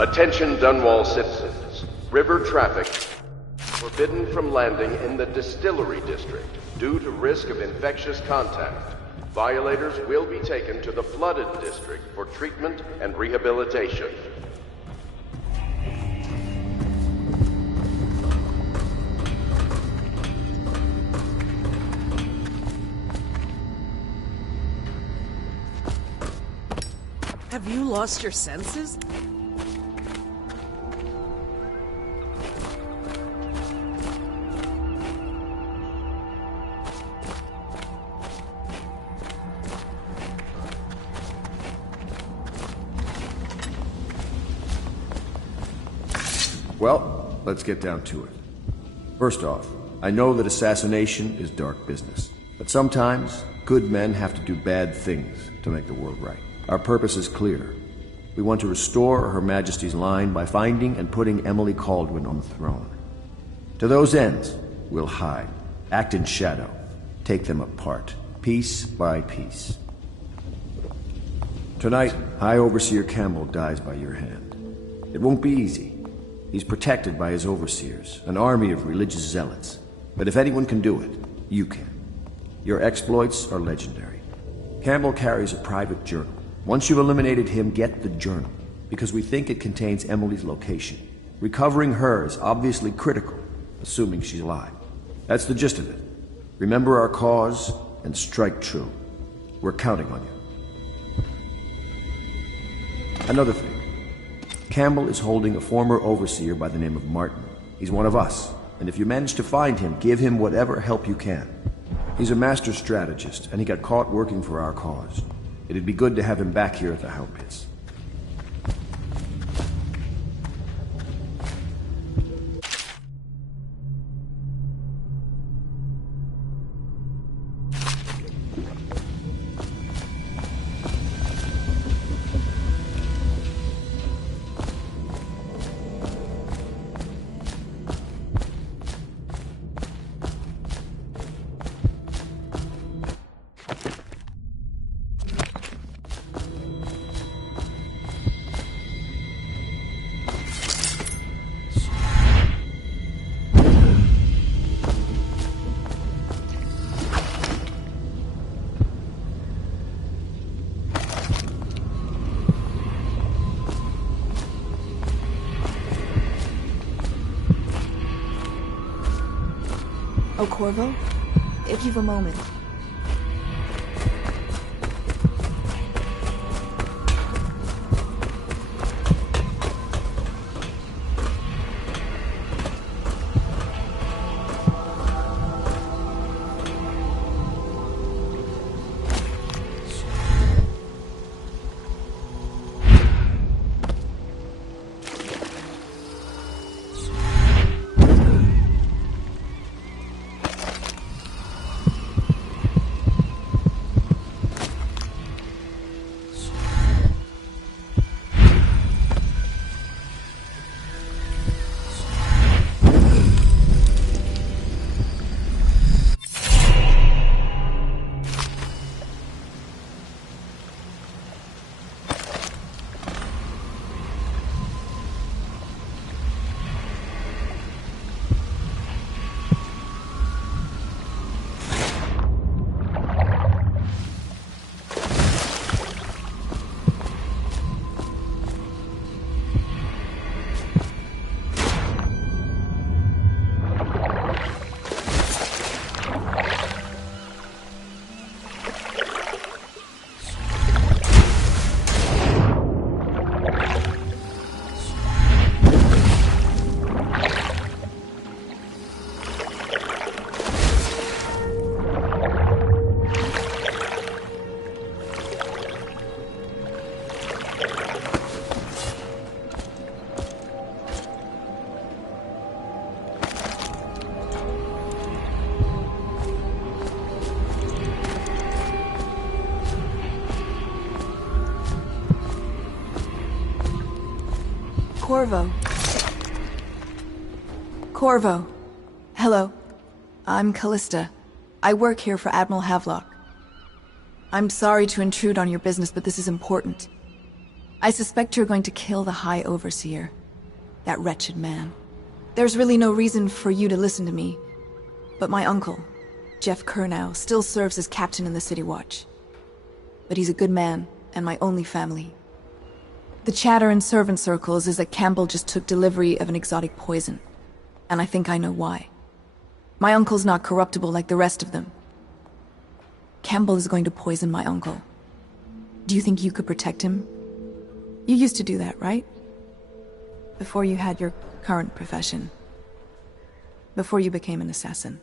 Attention Dunwall citizens. River traffic forbidden from landing in the Distillery District due to risk of infectious contact. Violators will be taken to the Flooded District for treatment and rehabilitation. Have you lost your senses? Well, let's get down to it. First off, I know that assassination is dark business, but sometimes good men have to do bad things to make the world right. Our purpose is clear. We want to restore Her Majesty's line by finding and putting Emily Kaldwin on the throne. To those ends, we'll hide, act in shadow, take them apart, piece by piece. Tonight, High Overseer Campbell dies by your hand. It won't be easy. He's protected by his overseers, an army of religious zealots. But if anyone can do it, you can. Your exploits are legendary. Campbell carries a private journal. Once you've eliminated him, get the journal, because we think it contains Emily's location. Recovering her is obviously critical, assuming she's alive. That's the gist of it. Remember our cause and strike true. We're counting on you. Another thing. Campbell is holding a former overseer by the name of Martin. He's one of us, and if you manage to find him, give him whatever help you can. He's a master strategist, and he got caught working for our cause. It'd be good to have him back here at the Hound Pits. Oh, Corvo? If you've a moment. Corvo. Corvo. Hello. I'm Callista. I work here for Admiral Havelock. I'm sorry to intrude on your business, but this is important. I suspect you're going to kill the High Overseer. That wretched man. There's really no reason for you to listen to me. But my uncle, Jeff Kernow, still serves as captain in the City Watch. But he's a good man, and my only family. The chatter in servant circles is that Campbell just took delivery of an exotic poison. And I think I know why. My uncle's not corruptible like the rest of them. Campbell is going to poison my uncle. Do you think you could protect him? You used to do that, right? Before you had your current profession. Before you became an assassin.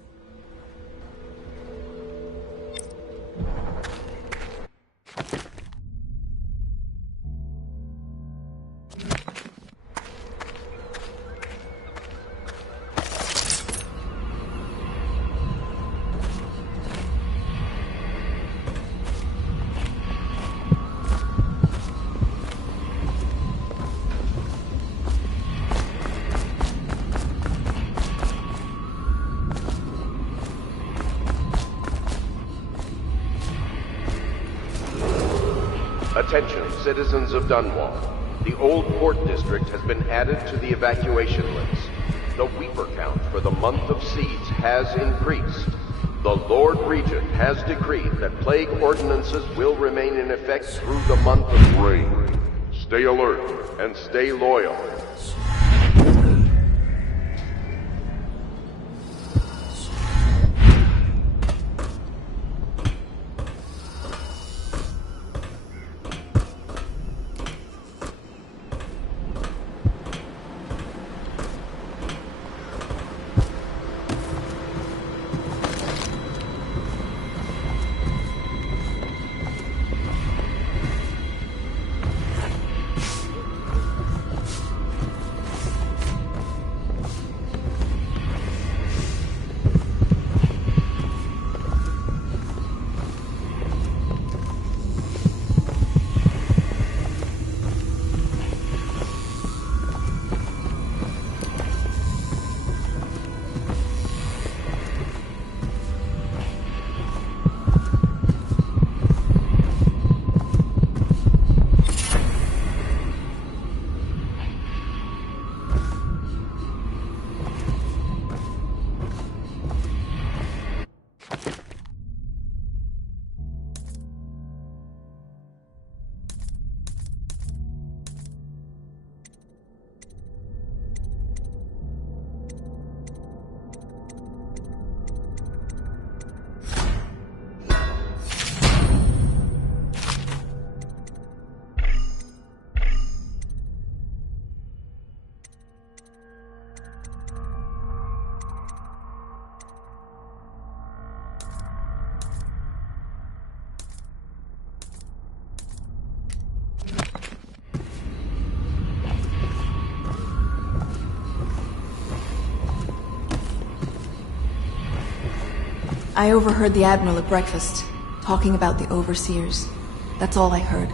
Attention, citizens of Dunwall. The Old Port District has been added to the evacuation list. The Weeper count for the month of siege has increased. The Lord Regent has decreed that plague ordinances will remain in effect through the month of rain. Stay alert and stay loyal. I overheard the Admiral at breakfast, talking about the Overseers. That's all I heard.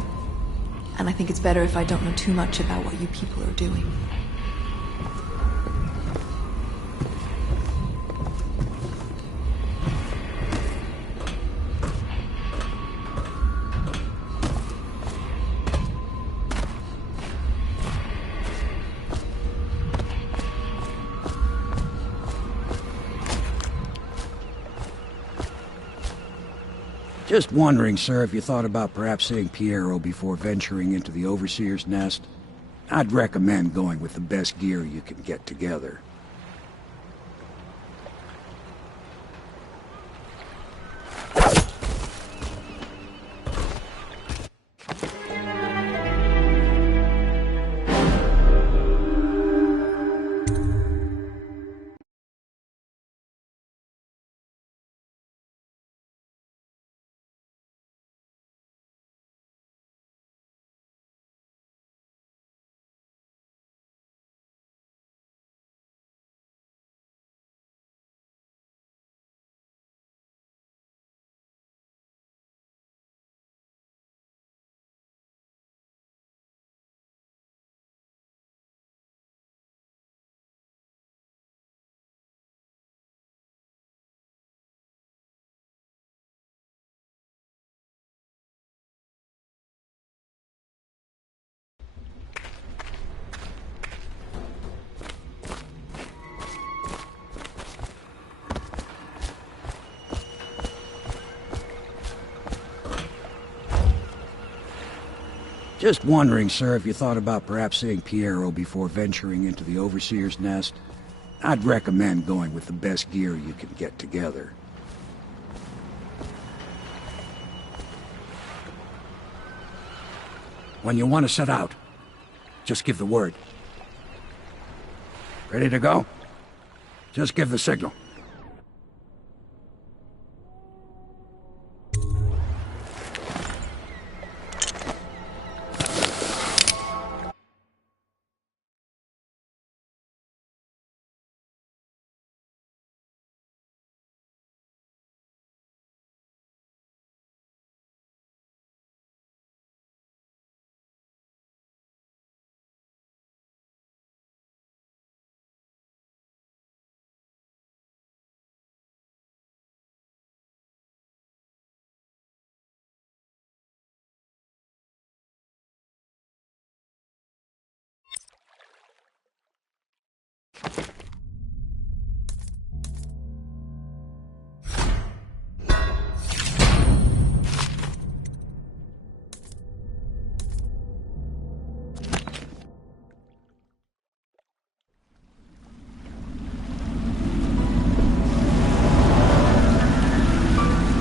And I think it's better if I don't know too much about what you people are doing. Just wondering, sir, if you thought about perhaps seeing Piero before venturing into the Overseer's nest. I'd recommend going with the best gear you can get together. Just wondering, sir, if you thought about perhaps seeing Piero before venturing into the Overseer's nest. I'd recommend going with the best gear you can get together. When you want to set out, just give the word. Ready to go? Just give the signal.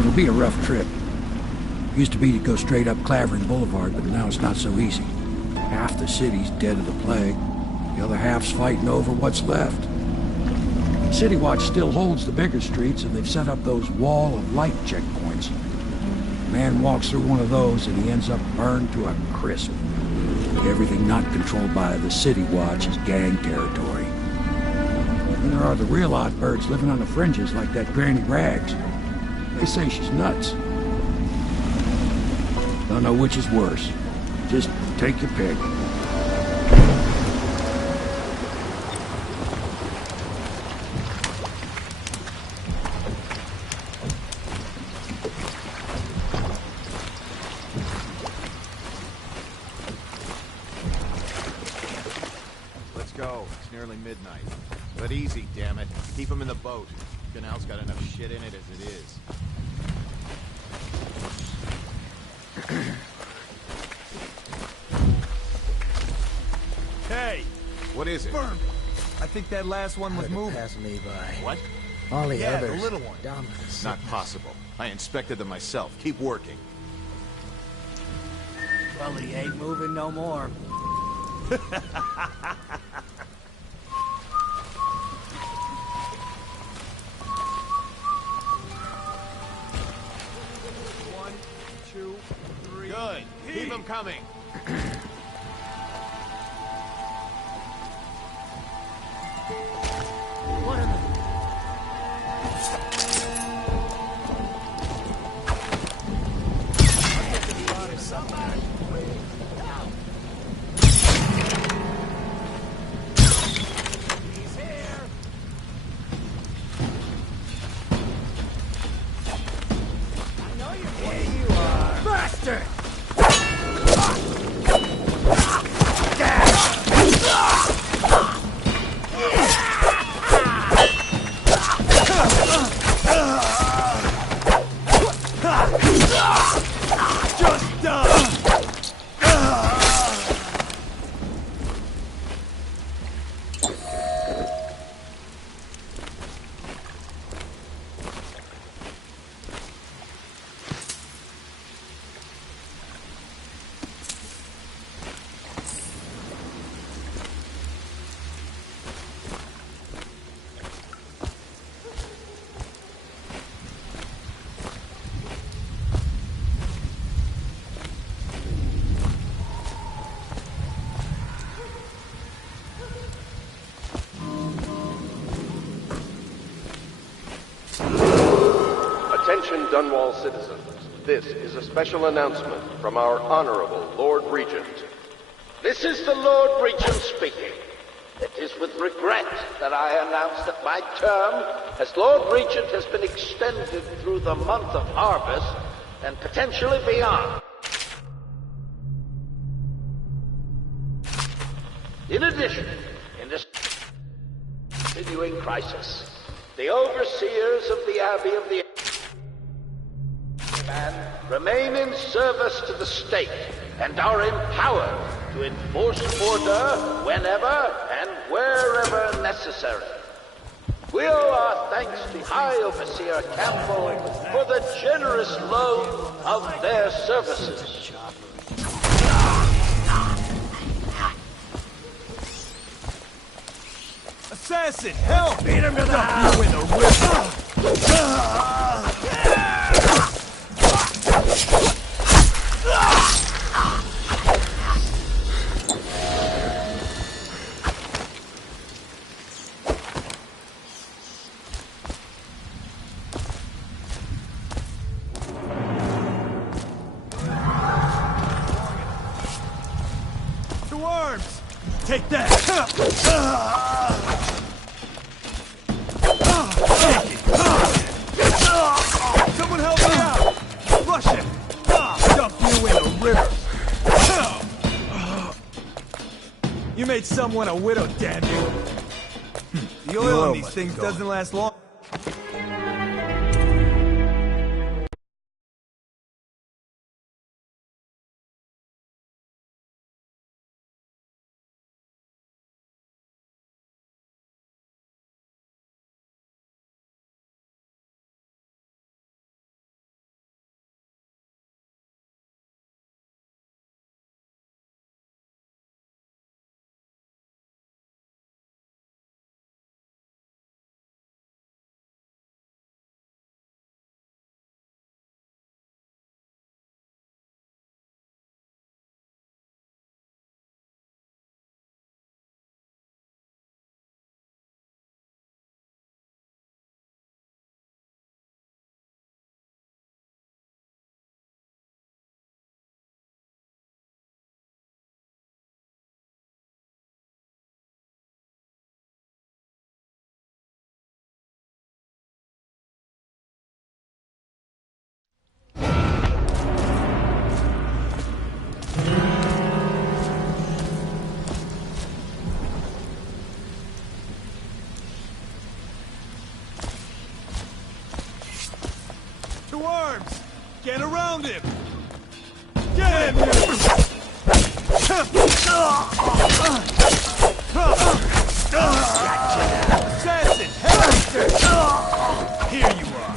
It'll be a rough trip. Used to be to go straight up Clavering Boulevard, but now it's not so easy. Half the city's dead of the plague. The other half's fighting over what's left. City Watch still holds the bigger streets, and they've set up those wall of light checkpoints. A man walks through one of those, and he ends up burned to a crisp. Everything not controlled by the City Watch is gang territory. And there are the real odd birds living on the fringes, like that Granny Rags. They say she's nuts. Don't know which is worse. Just take your pick. Let's go. It's nearly midnight. But easy, damn it. Keep them in the boat. Canal's got enough shit in it as it is. Hey! What is it? Burn! I think that last one was moving. Passing me by. What? All the Yeah, others. the little one. Dumb with the Not sickness. possible. I inspected them myself. Keep working. Well, he ain't moving no more. One, two, three. Good. Keep them coming. What are the... Somebody, help! He's here! I know you're here. You are. Bastard! Just done! Attention Dunwall citizens. This is a special announcement from our Honorable Lord Regent. This is the Lord Regent speaking. It is with regret that I announce that my term as Lord Regent has been extended through the month of harvest and potentially beyond. In addition, in this continuing crisis, the overseers of the Abbey of the remain in service to the state and are empowered to enforce order whenever and wherever necessary. We owe our thanks to High Overseer Campbell for the generous loan of their services. Assassin, help! Beat him to the house! You in the river! To arms! Take that! Someone help me out! Rush him! Dump you in the river! You made someone a widow, damn you! The oil in these things doesn't last long. To arms! Get around him! Get him, you! Assassin, help! Here you are!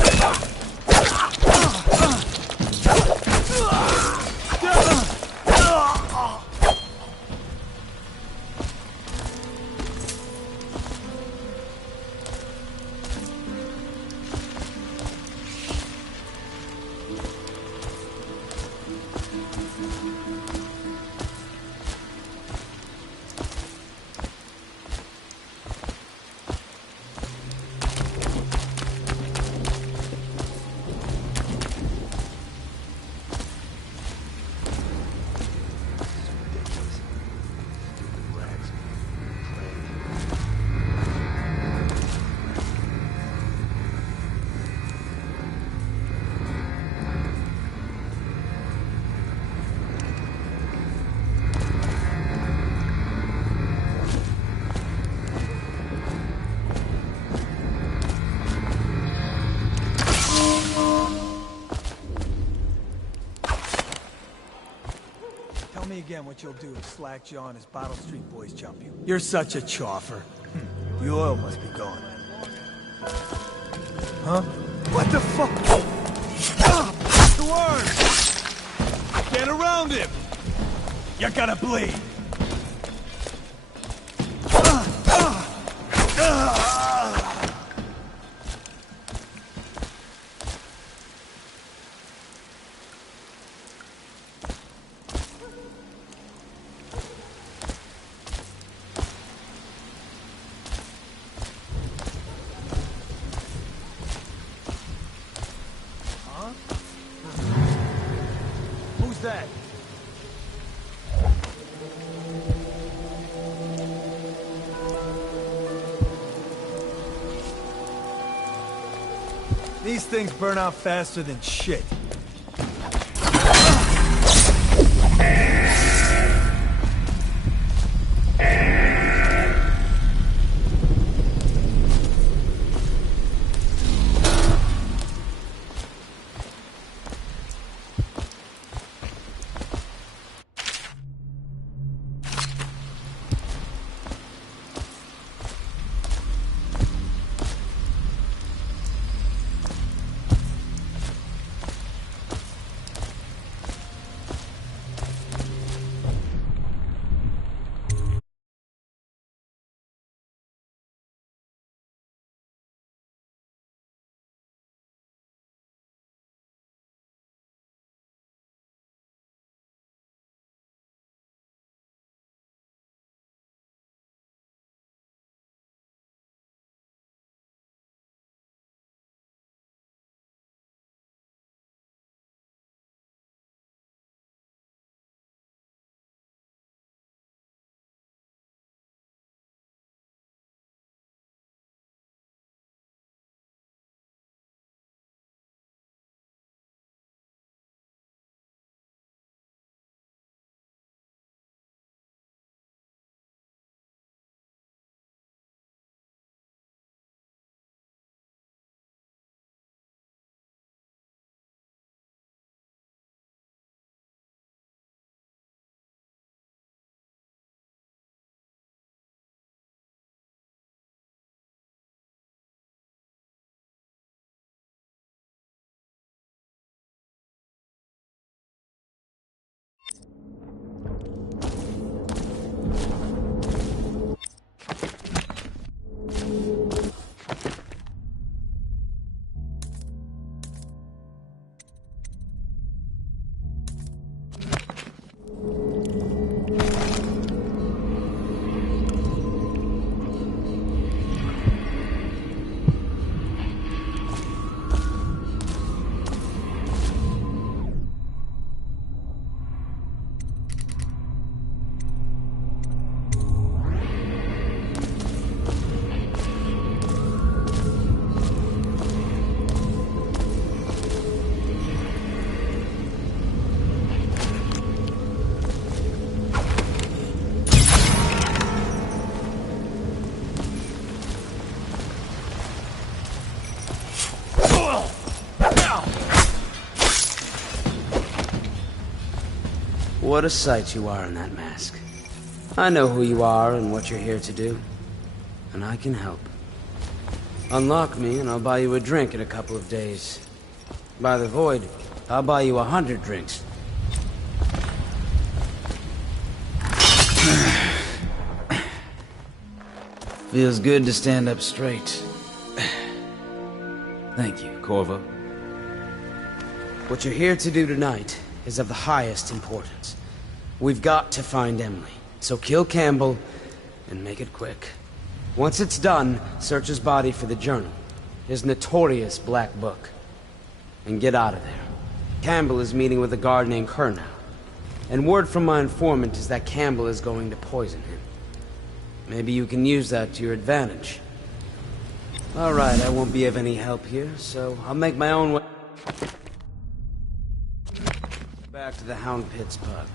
Tell me again what you'll do if Slackjaw and his Bottle Street boys jump you. You're such a choffer. The oil must be gone. Huh? What the fuck? To arms! Get around him! You're gonna bleed! Who's that? These things burn out faster than shit. what a sight you are in that mask. I know who you are and what you're here to do. And I can help. Unlock me and I'll buy you a drink in a couple of days. By the Void, I'll buy you 100 drinks. Feels good to stand up straight. Thank you, Corvo. What you're here to do tonight is of the highest importance. We've got to find Emily, so kill Campbell and make it quick. Once it's done, search his body for the journal, his notorious black book, and get out of there. Campbell is meeting with a guard named Kerr now, and word from my informant is that Campbell is going to poison him. Maybe you can use that to your advantage. Alright, I won't be of any help here, so I'll make my own way back to the Hound Pits pub.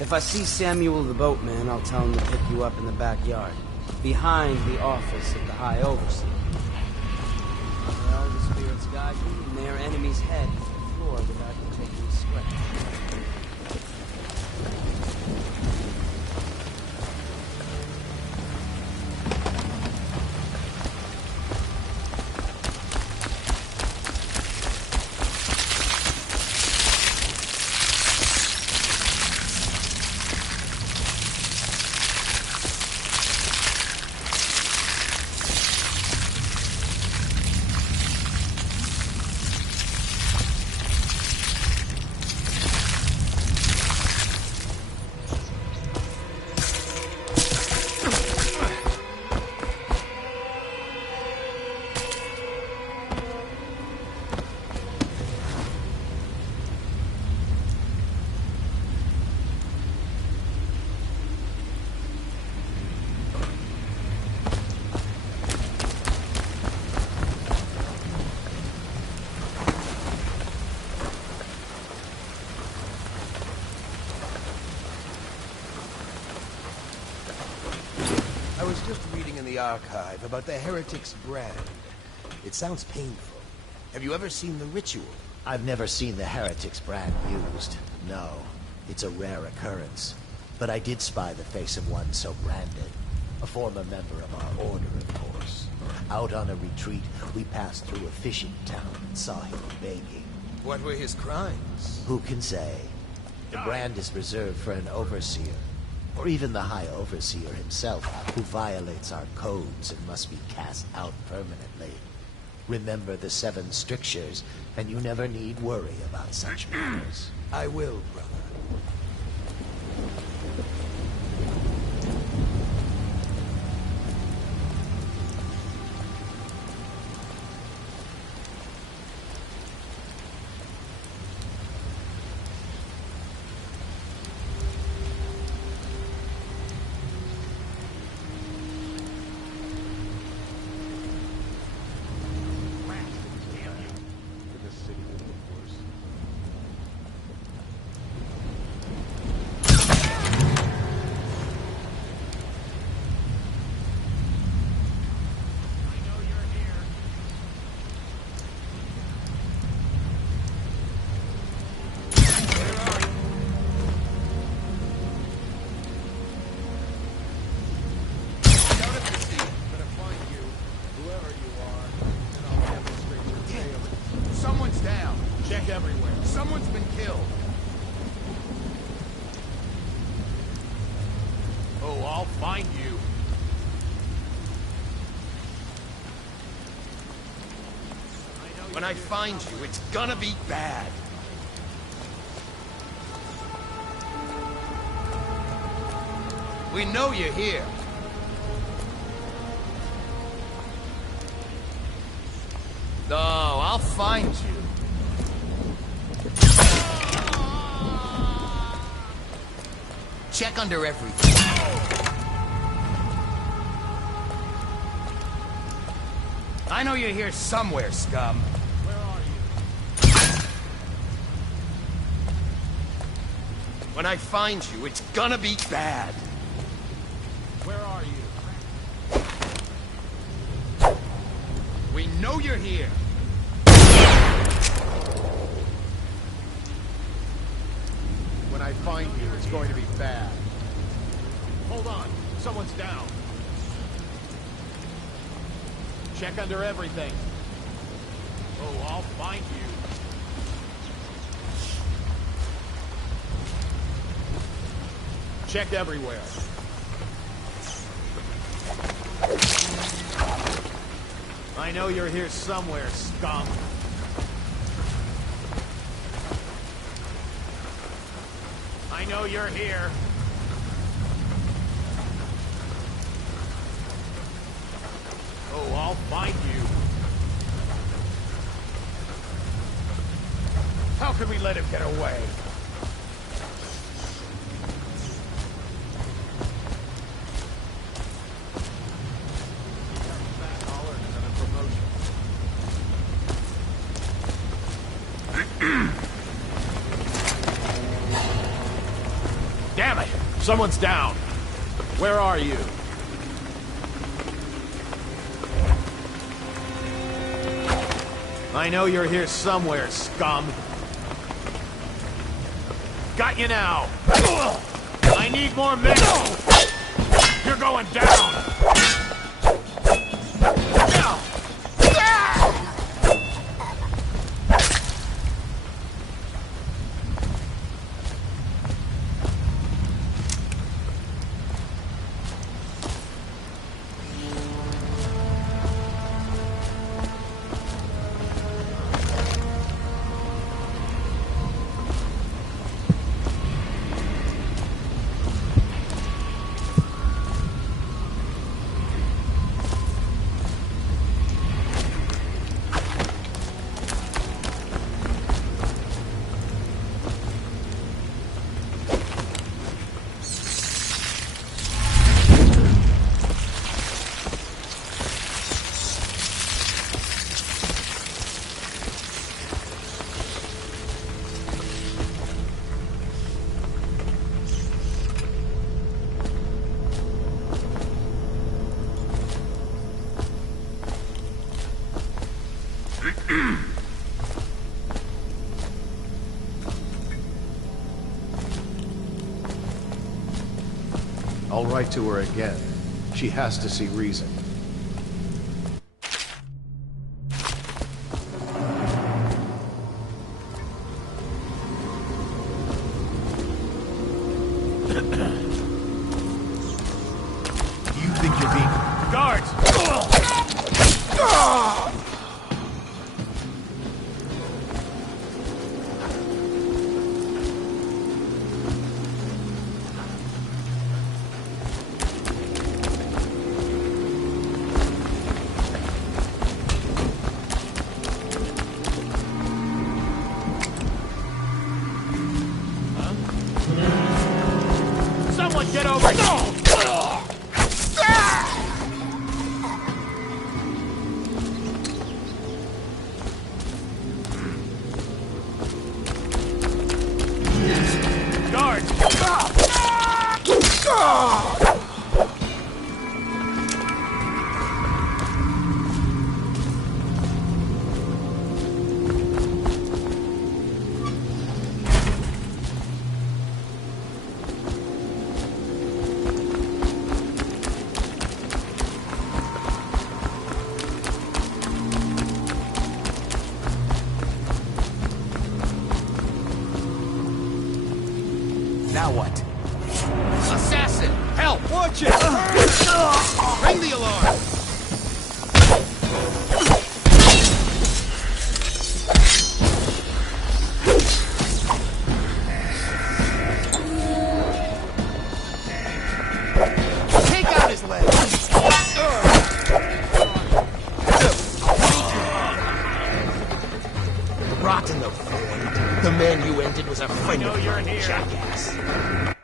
If I see Samuel the boatman, I'll tell him to pick you up in the backyard, behind the office of the High Overseer. Well, the spirits guide you, and their enemy's head hits the floor without you taking a sweat. I was just reading in the archive about the Heretic's brand. It sounds painful. Have you ever seen the ritual? I've never seen the Heretic's brand used. No, it's a rare occurrence. But I did spy the face of one so branded. A former member of our order, of course. Out on a retreat, we passed through a fishing town and saw him begging. What were his crimes? Who can say? The brand is reserved for an overseer. Or even the High Overseer himself, who violates our codes and must be cast out permanently. Remember the 7 strictures, and you never need worry about such matters. I will, brother. When I find you, it's gonna be bad. We know you're here. No, I'll find you. Check under everything. I know you're here somewhere, scum. When I find you, it's gonna be bad. Where are you? We know you're here. When I find you, it's going to be bad. Hold on. Someone's down. Check under everything. Oh, I'll find you. Check everywhere. I know you're here somewhere, scum. I know you're here. Oh, I'll find you. How could we let him get away? Damn it! Someone's down. Where are you? I know you're here somewhere, scum. Got you now. I need more men. You're going down. I'll write to her again. She has to see reason. Do you think you're being... Guards! Get over here! Guards! Now what? Assassin! Help! Watch it! Ring the alarm! Take out his leg! Rotten the void. The man you ended was a friend of yours, jackass.